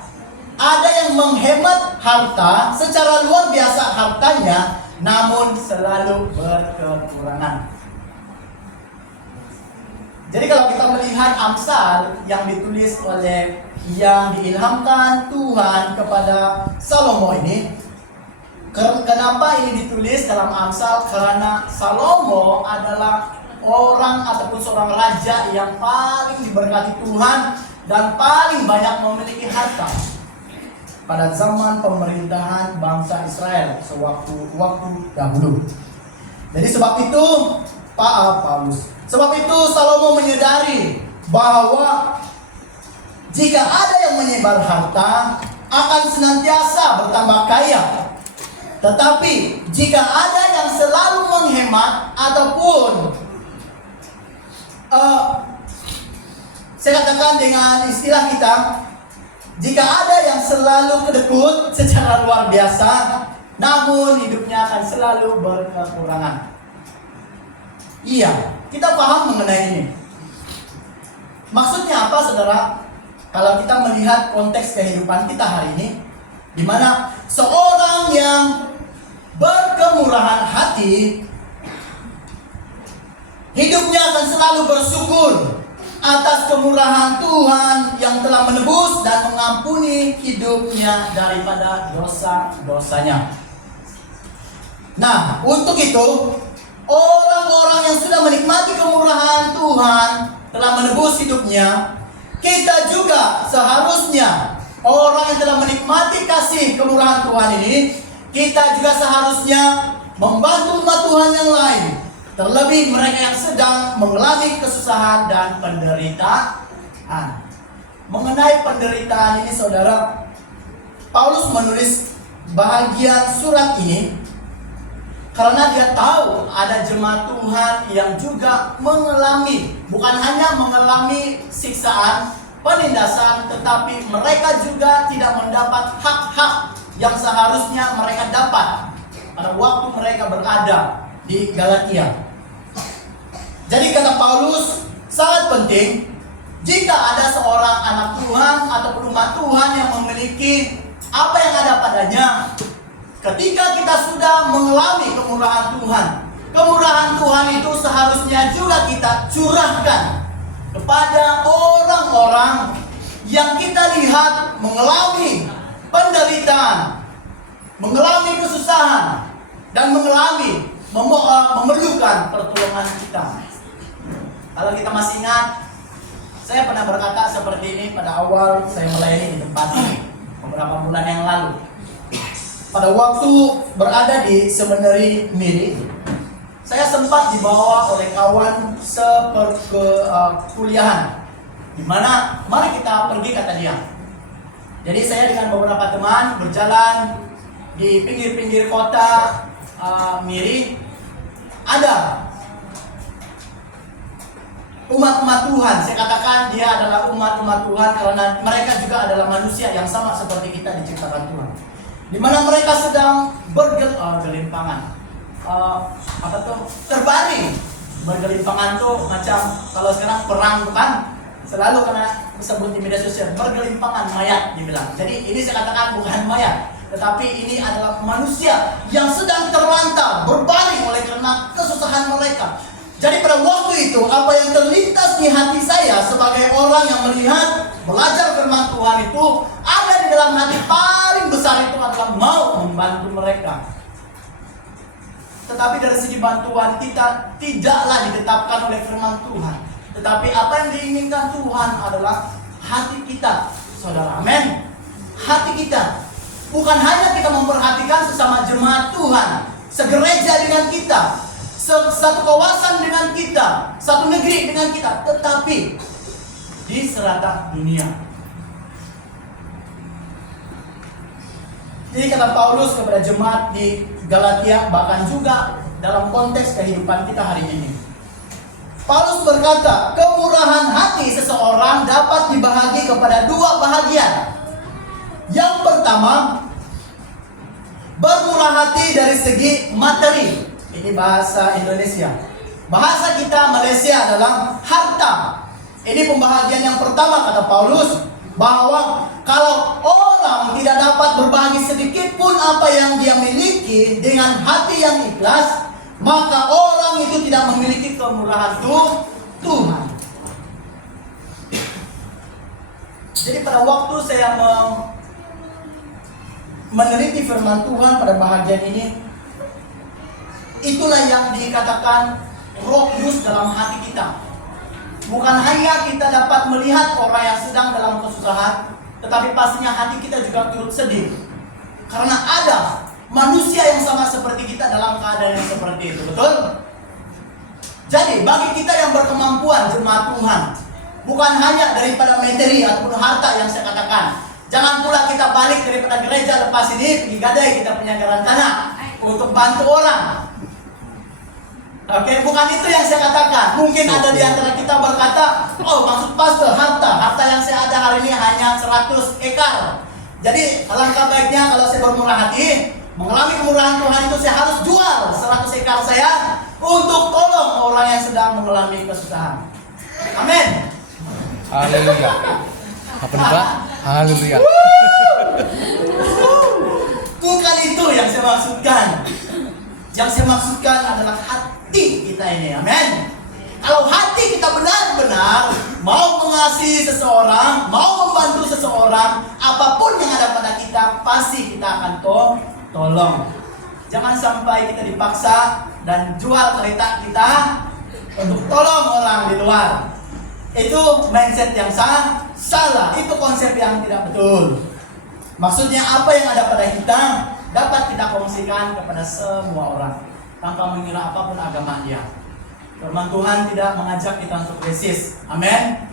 ada yang menghemat harta secara luar biasa hartanya, namun selalu berkekurangan. Jadi kalau kita melihat Amsal yang ditulis oleh yang diilhamkan Tuhan kepada Salomo ini, kenapa ini ditulis dalam Amsal? Karena Salomo adalah orang ataupun seorang raja yang paling diberkati Tuhan dan paling banyak memiliki harta pada zaman pemerintahan bangsa Israel sewaktu dahulu. Jadi sebab itu sebab itu Salomo menyadari bahwa jika ada yang menyebar harta akan senantiasa bertambah kaya. Tetapi jika ada yang selalu menghemat ataupun saya katakan dengan istilah kita, jika ada yang selalu kedekut secara luar biasa, namun hidupnya akan selalu berkekurangan. Iya, kita paham mengenai ini. Maksudnya apa, saudara? Kalau kita melihat konteks kehidupan kita hari ini, di mana seorang yang berkemurahan hati, hidupnya akan selalu bersyukur atas kemurahan Tuhan yang telah menebus dan mengampuni hidupnya daripada dosa-dosanya. Nah, untuk itu, orang-orang yang sudah menikmati kemurahan Tuhan telah menebus hidupnya, kita juga seharusnya, orang yang telah menikmati kasih kemurahan Tuhan ini, kita juga seharusnya membantu umat Tuhan yang lain, terlebih mereka yang sedang mengalami kesusahan dan penderitaan. Mengenai penderitaan ini, saudara, Paulus menulis bahagian surat ini karena dia tahu ada jemaat Tuhan yang juga mengalami, bukan hanya mengalami siksaan, penindasan, tetapi mereka juga tidak mendapat hak-hak yang seharusnya mereka dapat pada waktu mereka berada di Galatia. Jadi kata Paulus, sangat penting jika ada seorang anak Tuhan ataupun umat Tuhan yang memiliki apa yang ada padanya. Ketika kita sudah mengalami kemurahan Tuhan itu seharusnya juga kita curahkan kepada orang-orang yang kita lihat mengalami penderitaan, mengalami kesusahan, dan memerlukan pertolongan kita. Kalau kita masih ingat, saya pernah berkata seperti ini pada awal saya melayani di tempat ini beberapa bulan yang lalu. Pada waktu berada di Seminari Miri, saya sempat dibawa oleh kawan seperkuliahan, di mana mari kita pergi, kata dia. Jadi saya dengan beberapa teman berjalan di pinggir-pinggir kota Miri. Ada umat-umat Tuhan, saya katakan dia adalah umat-umat Tuhan karena mereka juga adalah manusia yang sama seperti kita diciptakan Tuhan. Di mana mereka sedang bergelimpangan, terbaring. Bergelimpangan tuh macam kalau sekarang perang bukan, selalu karena disebut di media sosial bergelimpangan mayat dibilang. Jadi ini saya katakan bukan mayat, tetapi ini adalah manusia yang sedang terlantar, berbaring oleh karena kesusahan mereka. Jadi pada waktu itu apa yang terlintas di hati saya sebagai orang yang melihat belajar firman Tuhan itu, ada di dalam hati paling besar itu adalah mau membantu mereka. Tetapi dari segi bantuan kita tidaklah ditetapkan oleh firman Tuhan, tetapi apa yang diinginkan Tuhan adalah hati kita, saudara. Amin. Hati kita. Bukan hanya kita memperhatikan sesama jemaat Tuhan, segereja dengan kita, satu kawasan dengan kita, satu negeri dengan kita, tetapi di serata dunia. Jadi kata Paulus kepada jemaat di Galatia, bahkan juga dalam konteks kehidupan kita hari ini, Paulus berkata, kemurahan hati seseorang dapat dibahagi kepada dua bahagian. Yang pertama, bermurah hati dari segi materi. Ini bahasa Indonesia. Bahasa kita Malaysia adalah harta. Ini pembahagian yang pertama kata Paulus, bahwa kalau orang orang tidak dapat berbagi sedikit pun apa yang dia miliki dengan hati yang ikhlas, maka orang itu tidak memiliki kemurahan Tuhan. Jadi pada waktu saya meneliti firman Tuhan pada bahagian ini, itulah yang dikatakan Roh Kudus dalam hati kita. Bukan hanya kita dapat melihat orang yang sedang dalam kesusahan, tetapi pastinya hati kita juga turut sedih. Karena ada manusia yang sama seperti kita dalam keadaan yang seperti itu, betul? Jadi bagi kita yang berkemampuan jemaat Tuhan, bukan hanya daripada materi ataupun harta yang saya katakan. Jangan pula kita balik daripada gereja lepas ini pergi gadai kita penyegaran tanah untuk bantu orang. Oke, bukan itu yang saya katakan. Mungkin ada di antara kita berkata, oh maksud pastor harta yang saya ada hari ini hanya 100 ekar. Jadi alangkah baiknya kalau saya bermurah hati, mengalami kemurahan Tuhan itu saya harus jual 100 ekar saya untuk tolong orang yang sedang mengalami kesusahan. Amin. Haleluya. Apa nih Pak? Haleluya. Bukan itu yang saya maksudkan. Yang saya maksudkan adalah hati kita ini. Amin. Kalau hati kita benar-benar mau mengasihi seseorang, mau membantu seseorang, apapun yang ada pada kita, pasti kita akan tolong. Jangan sampai kita dipaksa dan jual kereta kita untuk tolong orang di luar. Itu mindset yang salah. Itu konsep yang tidak betul. Maksudnya apa yang ada pada kita dapat kita kongsikan kepada semua orang tanpa mengira apapun agama dia. Firman Tuhan tidak mengajak kita untuk resist. Amin.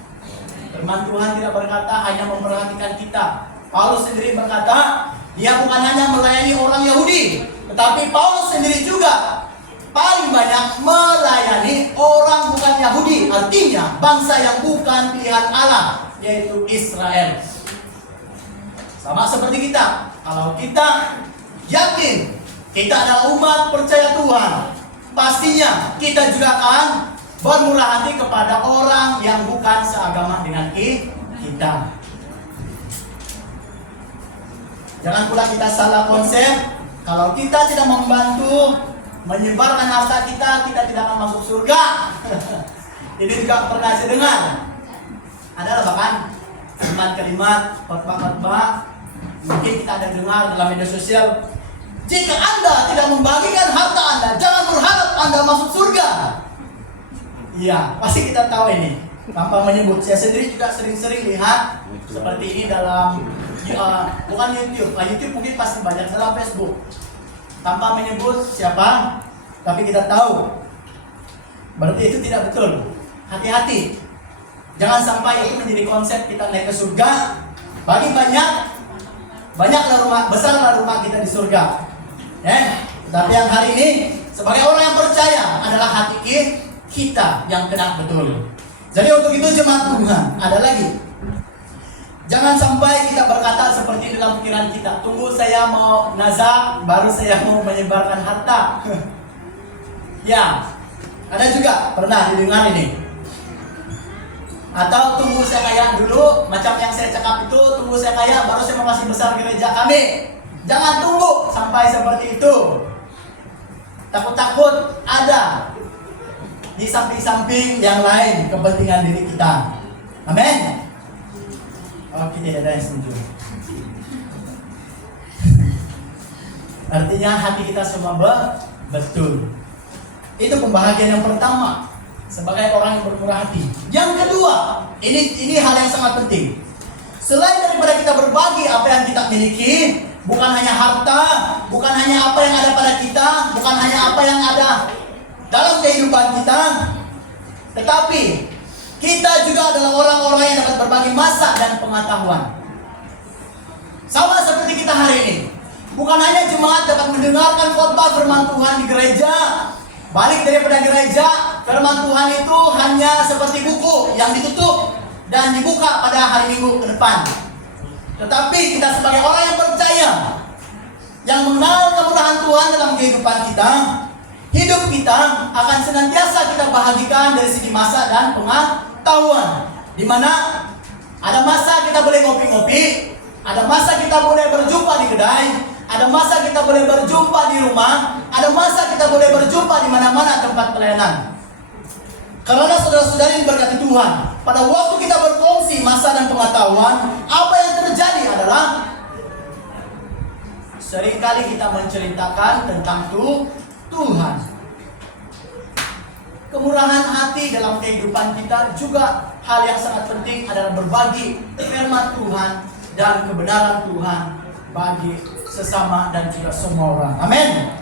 Firman Tuhan tidak berkata hanya memperhatikan kita. Paulus sendiri berkata, dia bukan hanya melayani orang Yahudi, tetapi Paulus sendiri juga paling banyak melayani orang bukan Yahudi. Artinya bangsa yang bukan pilihan Allah, yaitu Israel. Sama seperti kita. Kalau kita yakin kita adalah umat percaya Tuhan, pastinya kita juga akan bermurah hati kepada orang yang bukan seagama dengan kita. Jangan pula kita salah konsep. Kalau kita tidak membantu menyebarkan harta kita tidak akan masuk surga. Ini juga pernah saya dengar. Adalah bahkan kalimat khotbah mungkin kita ada dengar dalam media sosial. Jika Anda tidak membagikan harta Anda, jangan berharap Anda masuk surga. Iya, pasti kita tahu ini. Tanpa menyebut, saya sendiri juga sering-sering lihat seperti ini dalam bukan YouTube. YouTube mungkin pasti banyak, dalam Facebook. Tanpa menyebut siapa, tapi kita tahu. Berarti itu tidak betul. Hati-hati. Jangan sampai itu menjadi konsep kita naik ke surga. Bagi banyaklah rumah, besarlah rumah kita di surga. Tapi yang hari ini sebagai orang yang percaya adalah hati kita yang kena betul. Jadi untuk itu jemaat Tuhan, ada lagi. Jangan sampai kita berkata seperti dalam pikiran kita, tunggu saya mau nazar, baru saya mau menyebarkan harta. Ya, ada juga pernah didengar ini. Atau tunggu saya kaya dulu, macam yang saya cakap itu, tunggu saya kaya baru saya mau kasih besar gereja kami. Jangan tunggu sampai seperti itu. Takut-takut ada di samping-samping yang lain kepentingan diri kita. Amin. Oke, tidak ada yang setuju. Artinya hati kita semua betul. Itu pembahagian yang pertama sebagai orang yang bermurah hati. Yang kedua, ini hal yang sangat penting. Selain daripada kita berbagi apa yang kita miliki, bukan hanya harta, bukan hanya apa yang ada pada kita, bukan hanya apa yang ada dalam kehidupan kita, tetapi kita juga adalah orang-orang yang dapat berbagi masa dan pengetahuan. Sama seperti kita hari ini. Bukan hanya jemaat dapat mendengarkan khotbah firman Tuhan di gereja, balik daripada gereja, firman Tuhan itu hanya seperti buku yang ditutup dan dibuka pada hari Minggu ke depan. Tetapi kita sebagai orang yang percaya, yang mengenal kemurahan Tuhan dalam kehidupan kita, hidup kita akan senantiasa kita bahagikan dari segi masa dan pengetahuan. Di mana ada masa kita boleh ngopi-ngopi, Ada masa kita boleh berjumpa di kedai, ada masa kita boleh berjumpa di rumah, ada masa kita boleh berjumpa di mana-mana tempat pelayanan. Karena saudara-saudari berkati Tuhan, pada waktu kita berkongsi masa dan pengetahuan, apa yang terjadi adalah seringkali kita menceritakan tentang Tuhan. Kemurahan hati dalam kehidupan kita juga hal yang sangat penting adalah berbagi firman Tuhan dan kebenaran Tuhan bagi sesama dan juga semua orang. Amin.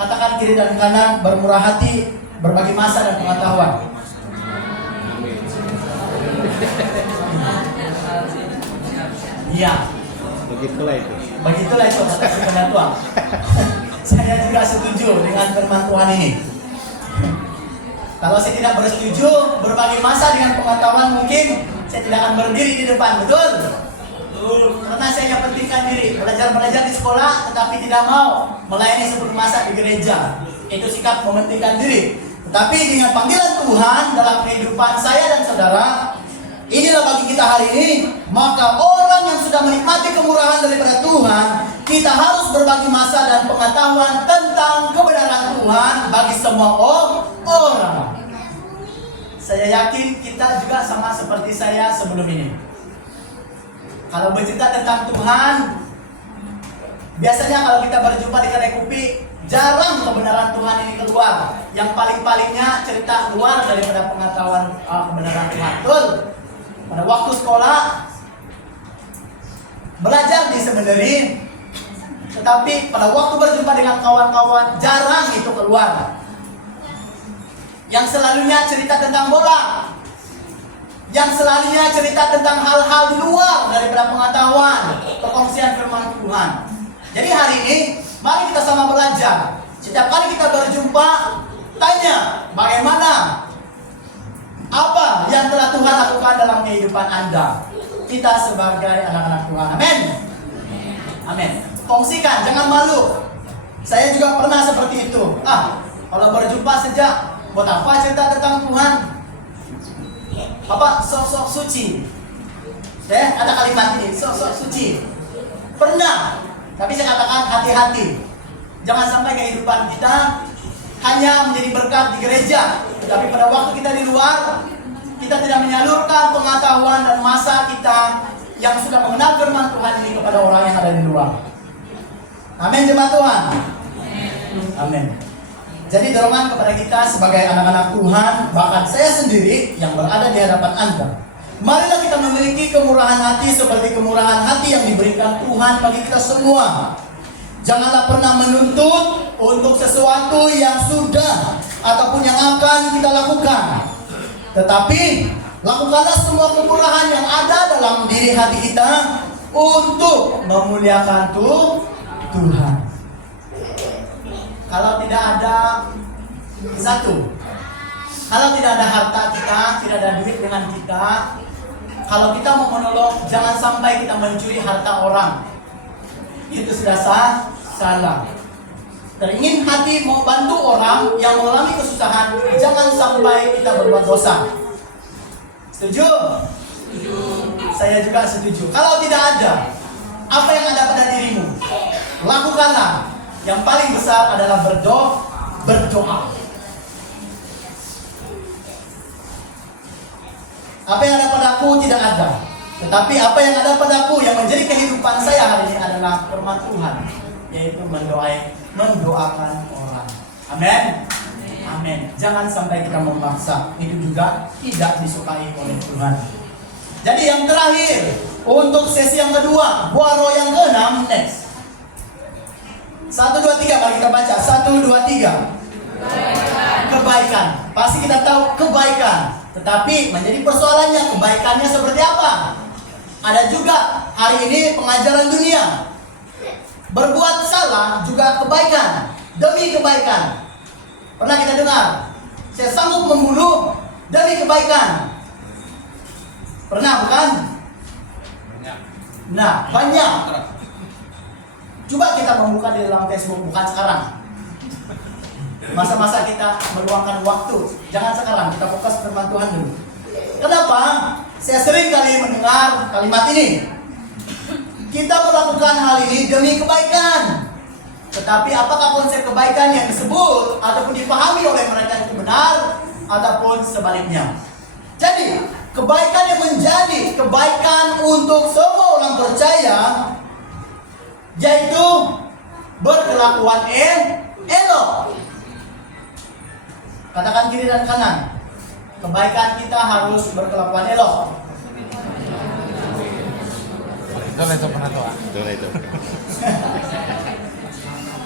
Katakan kiri dan kanan, bermurah hati, berbagi masa dan pengetahuan. Iya. Begitulah itu. Begitulah itu kata firman Tuhan. Saya juga setuju dengan firman Tuhan ini. Kalau saya tidak bersetuju berbagi masa dengan pengetahuan, mungkin saya tidak akan berdiri di depan, betul? Karena saya pentingkan diri, belajar di sekolah, tetapi tidak mau melayani sebelum masa di gereja. Itu sikap mementingkan diri. Tetapi dengan panggilan Tuhan dalam kehidupan saya dan saudara, inilah bagi kita hari ini. Maka orang yang sudah menikmati kemurahan daripada Tuhan, kita harus berbagi masa dan pengetahuan tentang kebenaran Tuhan bagi semua orang. Saya yakin kita juga sama seperti saya sebelum ini. Kalau bercerita tentang Tuhan, biasanya kalau kita berjumpa di kedai kopi, jarang kebenaran Tuhan ini keluar. Yang paling-palingnya cerita keluar daripada pengetahuan kebenaran Tuhan. Betul? Pada waktu sekolah, belajar di seminari, tetapi pada waktu berjumpa dengan kawan-kawan, jarang itu keluar. Yang selalunya cerita tentang bola, yang selalunya cerita tentang hal-hal di luar daripada pengetahuan perkongsian firman Tuhan. Jadi hari ini mari kita sama belajar. Setiap kali kita berjumpa, tanya bagaimana, apa yang telah Tuhan lakukan dalam kehidupan Anda. Kita sebagai anak-anak Tuhan. Amin. Amin. Kongsikan, jangan malu. Saya juga pernah seperti itu. Kalau berjumpa sejak, buat apa cerita tentang Tuhan? Apa sok-sok suci? Ada kalimat ini, sok-sok suci. Pernah, tapi saya katakan hati-hati. Jangan sampai kehidupan kita hanya menjadi berkat di gereja, tapi pada waktu kita di luar, kita tidak menyalurkan pengetahuan dan masa kita yang sudah mengenal firman Tuhan ini kepada orang yang ada di luar. Amin, jemaat Tuhan. Amin. Jadi dorongan kepada kita sebagai anak-anak Tuhan, bahkan saya sendiri yang berada di hadapan Anda, marilah kita memiliki kemurahan hati seperti kemurahan hati yang diberikan Tuhan bagi kita semua. Janganlah pernah menuntut untuk sesuatu yang sudah ataupun yang akan kita lakukan. Tetapi lakukanlah semua kemurahan yang ada dalam diri hati kita untuk memuliakan Tuhan. Kalau tidak ada kalau tidak ada harta kita, tidak ada duit dengan kita, kalau kita mau menolong, jangan sampai kita mencuri harta orang. Itu sudah salah. Dan ingin hati mau bantu orang yang mengalami kesusahan, jangan sampai kita berbuat dosa. Setuju? Setuju. Saya juga setuju. Kalau tidak ada, apa yang ada pada dirimu, lakukanlah. Yang paling besar adalah berdoa. Apa yang ada padaku tidak ada, tetapi apa yang ada padaku yang menjadi kehidupan saya hari ini adalah firman Tuhan, yaitu mendoakan orang. Amin. Amin. Jangan sampai kita memaksa, itu juga tidak disukai oleh Tuhan. Jadi yang terakhir untuk sesi yang kedua, buah roh yang ke-6, next. 1, 2, 3, mari kita baca. 1, 2, 3. Kebaikan. Pasti kita tahu kebaikan. Tetapi menjadi persoalannya, kebaikannya seperti apa? Ada juga hari ini pengajaran dunia. Berbuat salah juga kebaikan. Demi kebaikan. Pernah kita dengar? Saya sanggup membunuh demi kebaikan. Pernah bukan? Nah, banyak. Coba kita membuka di dalam Facebook, bukan sekarang. Masa-masa kita meluangkan waktu, jangan sekarang, kita fokus firman Tuhan dulu. Kenapa? Saya sering kali mendengar kalimat ini. Kita melakukan hal ini demi kebaikan. Tetapi apakah konsep kebaikan yang disebut ataupun dipahami oleh mereka itu benar ataupun sebaliknya? Jadi, kebaikan yang menjadi kebaikan untuk semua orang percaya yaitu berkelakuan elok. Katakan kiri dan kanan. Kebaikan kita harus berkelakuan elok. Itu pernah tuh. Itu.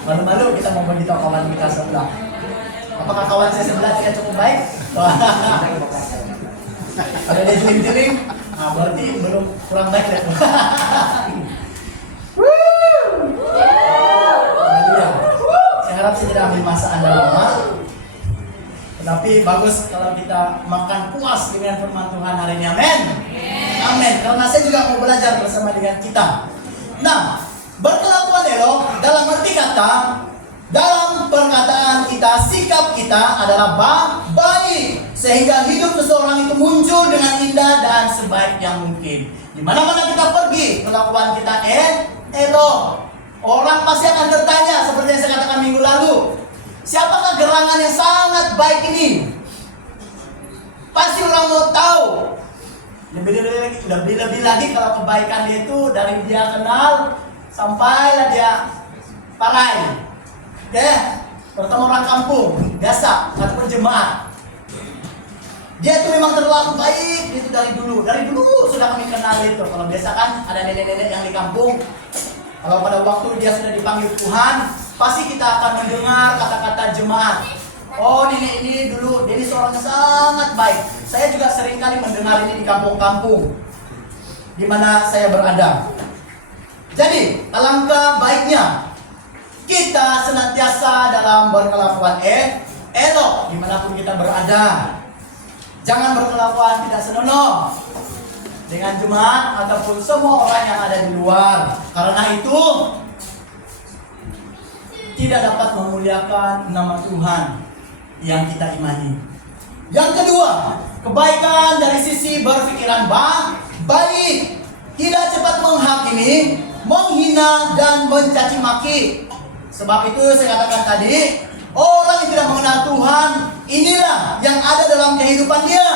Malu-malu kita mau beritahu kawan kita sebelah. Apakah kawan saya sebelah tidak cukup baik? Ada dia jeling-jeling, nah berarti belum kurang baik ya. Saya harap saya tidak ambil masa Anda lama. Tetapi bagus kalau kita makan puas dengan firman Tuhan hari ini. Amin. Amin. Karena saya juga mau belajar bersama dengan kita. Nah, berkelakuan elok dalam arti kata, dalam perkataan kita, sikap kita adalah baik, sehingga hidup seseorang itu muncul dengan indah dan sebaik yang mungkin. Di mana-mana kita pergi, kelakuan kita elok. Orang pasti akan bertanya, seperti yang saya katakan minggu lalu, siapakah gerangan yang sangat baik ini? Pasti orang mau tahu. Lebih lagi kalau kebaikan dia itu dari dia kenal sampailah dia parai. Oke, bertemu orang kampung biasa ataupun jemaat. Dia itu memang terlalu baik itu dari dulu sudah kami kenal itu. Kalau biasa kan ada nenek-nenek yang di kampung. Kalau pada waktu dia sudah dipanggil Tuhan, pasti kita akan mendengar kata-kata jemaat. Oh, ini dulu, ini seorang yang sangat baik. Saya juga sering kali mendengar ini di kampung-kampung di mana saya berada. Jadi, alangkah baiknya kita senantiasa dalam berkelakuan elok dimanapun kita berada. Jangan berkelakuan tidak senonoh dengan jemaat ataupun semua orang yang ada di luar. Karena itu tidak dapat memuliakan nama Tuhan yang kita imani. Yang kedua, kebaikan dari sisi berpikiran baik, tidak cepat menghakimi, menghina dan mencaci maki. Sebab itu saya katakan tadi, orang yang tidak mengenal Tuhan, inilah yang ada dalam kehidupan dia.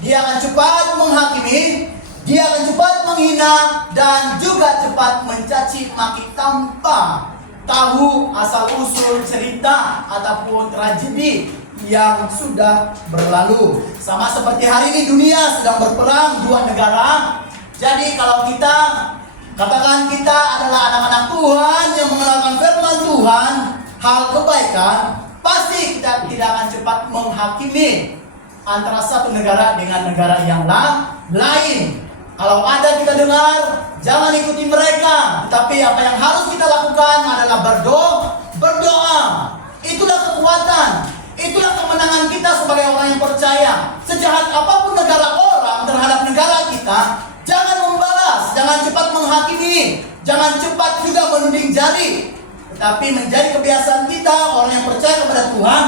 Dia akan cepat menghakimi, dia akan cepat menghina dan juga cepat mencaci maki tanpa tahu asal-usul cerita ataupun tragedi yang sudah berlalu. Sama seperti hari ini dunia sedang berperang dua negara. Jadi kalau kita katakan kita adalah anak-anak Tuhan yang mengenalkan firman Tuhan, hal kebaikan, pasti kita tidak akan cepat menghakimi antara satu negara dengan negara yang lain. Kalau ada kita dengar, jangan ikuti mereka. Tetapi apa yang harus kita lakukan adalah berdoa. Itulah kekuatan. Itulah kemenangan kita sebagai orang yang percaya. Sejahat apapun negara orang terhadap negara kita, jangan membalas, jangan cepat menghakimi, jangan cepat juga menuding jari. Tetapi menjadi kebiasaan kita orang yang percaya kepada Tuhan,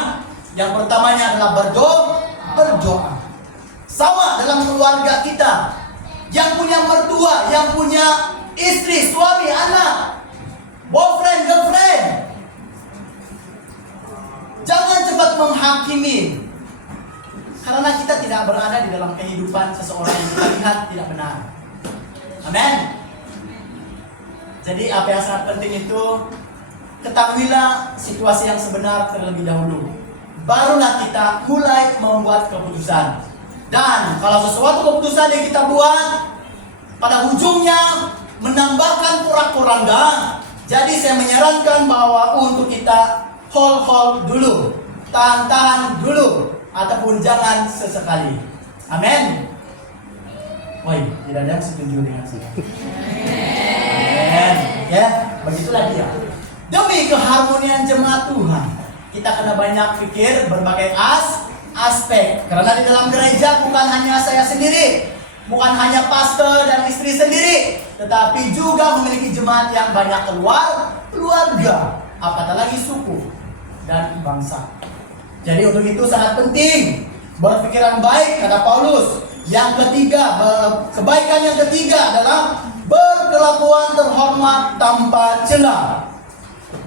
yang pertamanya adalah berdoa. Sama dalam keluarga kita, yang punya mertua, yang punya istri, suami, anak, boyfriend, girlfriend, jangan cepat menghakimi. Karena kita tidak berada di dalam kehidupan seseorang yang kita lihat tidak benar. Amin. Jadi apa yang sangat penting itu, ketahuilah situasi yang sebenar terlebih dahulu. Barulah kita mulai membuat keputusan. Dan kalau sesuatu keputusan yang kita buat pada ujungnya menambahkan porak-poranda, jadi saya menyarankan bahwa untuk kita hold dulu, tahan dulu, ataupun jangan sesekali. Amin. Woi, tidak ada yang setuju dengan saya. Amin. Ya, begitulah dia. Demi keharmonian jemaat Tuhan, kita kena banyak pikir berbagai aspek. Karena di dalam gereja bukan hanya saya sendiri, bukan hanya pastor dan istri sendiri, tetapi juga memiliki jemaat yang banyak keluarga, apatah lagi suku dan bangsa. Jadi untuk itu sangat penting berpikiran baik, kata Paulus. Yang ketiga, kebaikan yang ketiga adalah berkelakuan terhormat tanpa cela.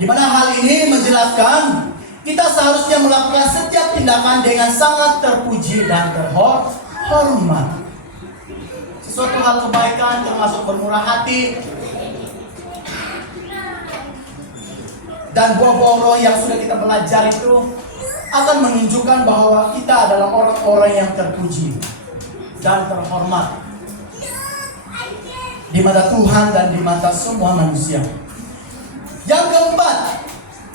Di mana hal ini menjelaskan kita seharusnya melakukan setiap tindakan dengan sangat terpuji dan terhormat. Sesuatu hal kebaikan termasuk bermurah hati dan buah-buah roh yang sudah kita belajar itu akan menunjukkan bahwa kita adalah orang-orang yang terpuji dan terhormat di mata Tuhan dan di mata semua manusia. Yang keempat,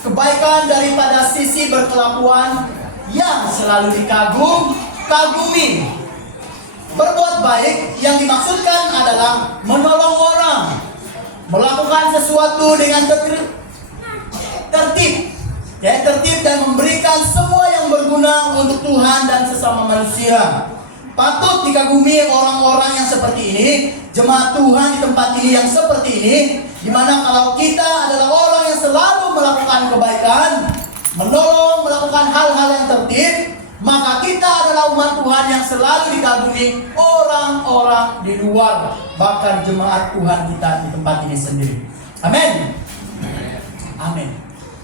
kebaikan daripada sisi berkelakuan yang selalu dikagumi. Berbuat baik yang dimaksudkan adalah menolong orang, melakukan sesuatu dengan tertib dan memberikan semua yang berguna untuk Tuhan dan sesama manusia. Patut dikagumi orang-orang yang seperti ini, jemaat Tuhan di tempat ini yang seperti ini, di mana kalau kita adalah orang yang selalu melakukan kebaikan, menolong, melakukan hal-hal yang tertib, maka kita adalah umat Tuhan yang selalu dikagumi orang-orang di luar, bahkan jemaat Tuhan kita di tempat ini sendiri. Amin. Amin.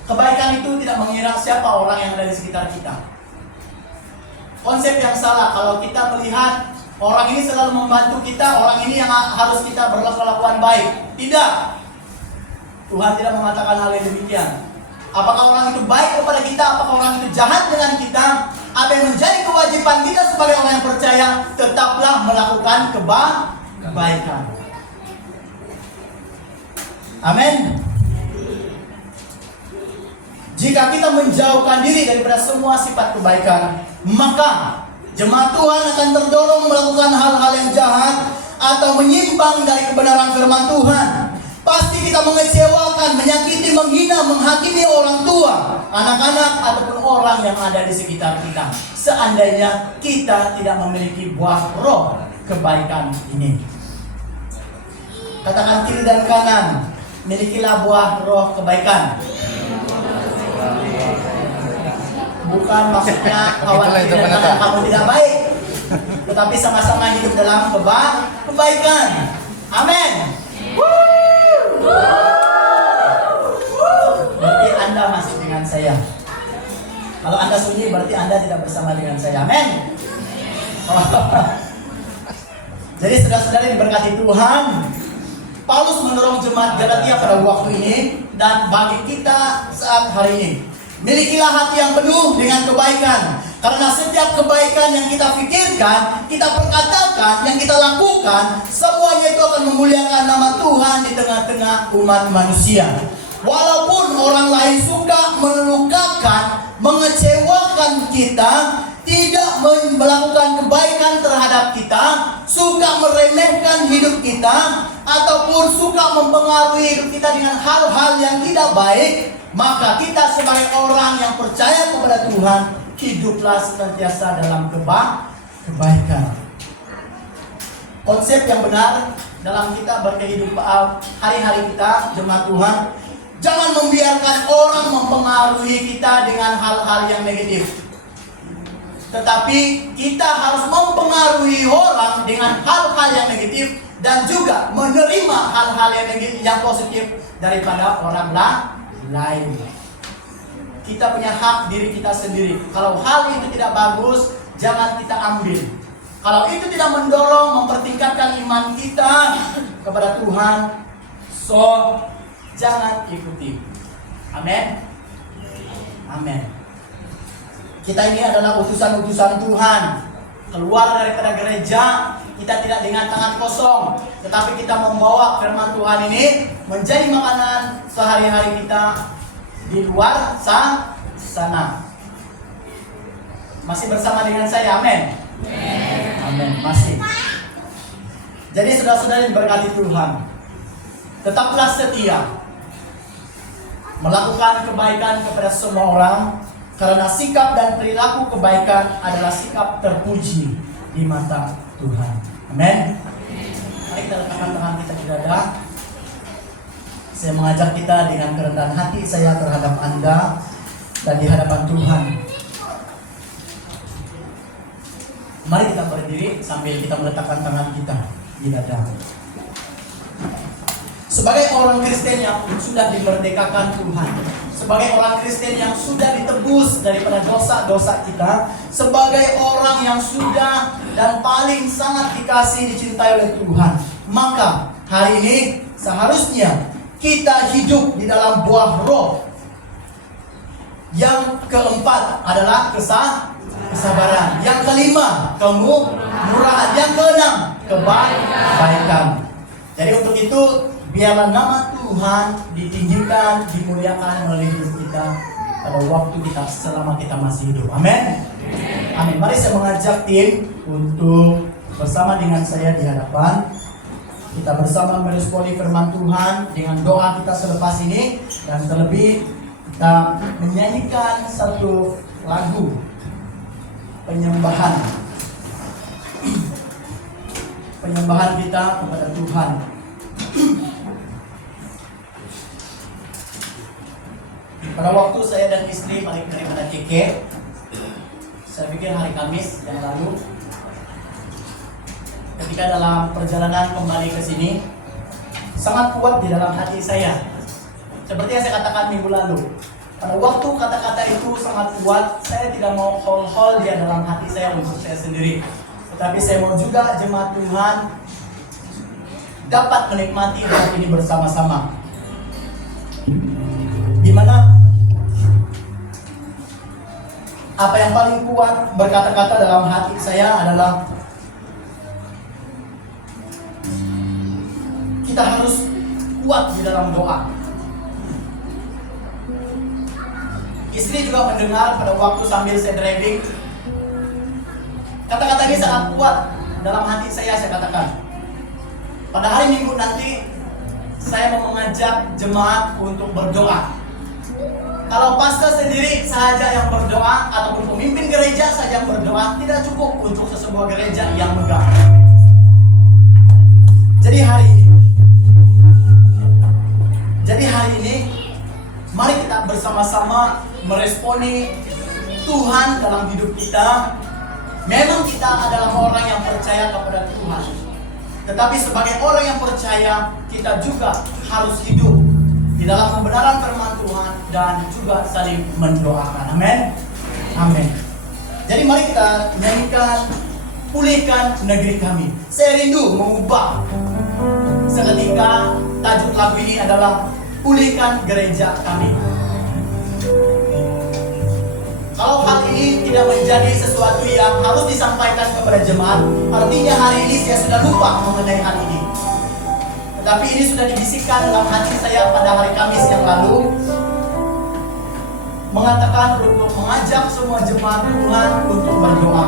Kebaikan itu tidak mengira siapa orang yang ada di sekitar kita. Konsep yang salah kalau kita melihat orang ini selalu membantu kita, orang ini yang harus kita berkelakuan baik. Tidak. Tuhan tidak mengatakan hal yang demikian. Apakah orang itu baik kepada kita, apakah orang itu jahat dengan kita? Apa yang menjadi kewajiban kita sebagai orang yang percaya, tetaplah melakukan kebaikan. Amin. Jika kita menjauhkan diri daripada semua sifat kebaikan, maka jemaat Tuhan akan terdorong melakukan hal-hal yang jahat atau menyimpang dari kebenaran firman Tuhan. Pasti kita mengecewakan, menyakiti, menghina, menghakimi orang tua, anak-anak, ataupun orang yang ada di sekitar kita. Seandainya kita tidak memiliki buah roh kebaikan ini. Katakan kiri dan kanan, milikilah buah roh kebaikan. Bukan maksudnya khawatir dan kamu tidak baik, tetapi sama-sama hidup dalam kebaikan. Amin. Berarti Anda masih dengan saya. Kalau Anda sunyi berarti Anda tidak bersama dengan saya. Amin. Jadi saudara-saudara yang diberkati Tuhan, Paulus mendorong jemaat Galatia pada waktu ini dan bagi kita saat hari ini. Milikilah hati yang penuh dengan kebaikan. Karena setiap kebaikan yang kita pikirkan, kita perkatakan, yang kita lakukan, semuanya itu akan memuliakan nama Tuhan di tengah-tengah umat manusia. Walaupun orang lain suka melukakan, mengecewakan kita, tidak melakukan kebaikan terhadap kita, suka meremehkan hidup kita, ataupun suka mempengaruhi hidup kita dengan hal-hal yang tidak baik, maka kita sebagai orang yang percaya kepada Tuhan, hiduplah senantiasa dalam kebaikan. Konsep yang benar dalam kita berkehidupan hari-hari kita, jemaat Tuhan, jangan membiarkan orang mempengaruhi kita dengan hal-hal yang negatif. Tetapi kita harus mempengaruhi orang dengan hal-hal yang negatif dan juga menerima hal-hal yang positif daripada orang lain. Kita punya hak diri kita sendiri. Kalau hal itu tidak bagus, jangan kita ambil. Kalau itu tidak mendorong, mempertingkatkan iman kita kepada Tuhan, so jangan ikuti. Amin. Amin. Kita ini adalah utusan-utusan Tuhan. Keluar daripada gereja, kita tidak dengan tangan kosong, tetapi kita membawa firman Tuhan ini menjadi makanan sehari-hari kita di luar sana. Masih bersama dengan saya, amin. Amin, masih. Jadi saudara-saudara yang berkati Tuhan, tetaplah setia melakukan kebaikan kepada semua orang, karena sikap dan perilaku kebaikan adalah sikap terpuji di mata Tuhan. Amin. Mari kita letakkan tangan kita di dada. Saya mengajak kita dengan kerendahan hati saya terhadap Anda dan di hadapan Tuhan. Mari kita berdiri sambil kita meletakkan tangan kita di dada. sebagai orang Kristen yang sudah dimerdekakan Tuhan, sebagai orang Kristen yang sudah ditebus daripada dosa-dosa kita, sebagai orang yang sudah dan paling sangat dikasihi, dicintai oleh Tuhan, maka hari ini seharusnya kita hidup di dalam buah roh. Yang keempat adalah kesabaran. Yang kelima, kemurahan. Yang keenam, kebaikan. Jadi untuk itu, biarlah nama Tuhan ditinggikan, dimuliakan melalui hidup kita pada waktu kita selama kita masih hidup. Amin. Amin. Mari saya mengajak tim untuk bersama dengan saya di hadapan. Kita bersama meresponi firman Tuhan dengan doa kita selepas ini, dan terlebih kita menyanyikan satu lagu penyembahan kita kepada Tuhan. Pada waktu saya dan istri balik daripada KK, saya pikir hari Kamis yang lalu, ketika dalam perjalanan kembali ke sini, sangat kuat di dalam hati saya. Seperti yang saya katakan minggu lalu, pada waktu kata-kata itu sangat kuat, saya tidak mau hol-hol dia dalam hati saya untuk saya sendiri. Tetapi saya mau juga jemaat Tuhan dapat menikmati hari ini bersama-sama. Di mana apa yang paling kuat berkata-kata dalam hati saya adalah kita harus kuat di dalam doa. Istri juga mendengar pada waktu sambil saya driving. Kata-kata ini sangat kuat dalam hati saya katakan. Pada hari Minggu nanti, saya mau mengajak jemaat untuk berdoa. Kalau pastor sendiri saja yang berdoa, ataupun pemimpin gereja saja yang berdoa, tidak cukup untuk sebuah gereja yang megah. Jadi hari ini, mari kita bersama-sama meresponi Tuhan dalam hidup kita. Memang kita adalah orang yang percaya kepada Tuhan, tetapi sebagai orang yang percaya, kita juga harus hidup di dalam kebenaran firman Tuhan dan juga saling mendoakan. Amin. Amin. Jadi mari kita nyanyikan Pulihkan Negeri Kami. Saya rindu mengubah seketika tajuk lagu ini adalah Pulihkan Gereja Kami. Kalau hal ini tidak menjadi sesuatu yang harus disampaikan kepada jemaat, artinya hari ini saya sudah lupa mengenai hal ini. Tetapi ini sudah dibisikkan dalam hati saya pada hari Kamis yang lalu, mengatakan untuk mengajak semua jemaat Tuhan untuk berdoa.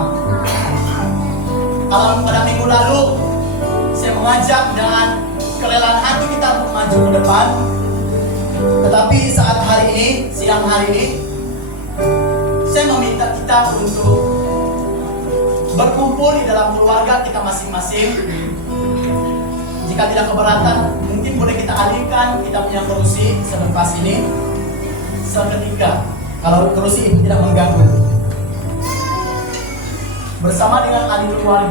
Kalau pada minggu lalu saya mengajak dengan kerelaan hati kita untuk maju ke depan, tetapi saat hari ini, siang hari ini, saya meminta kita untuk berkumpul di dalam keluarga kita masing-masing. Jika tidak keberatan, mungkin boleh kita alihkan kita punya kerusi selepas ini seketika, kalau kerusi itu tidak mengganggu. Bersama dengan ahli keluarga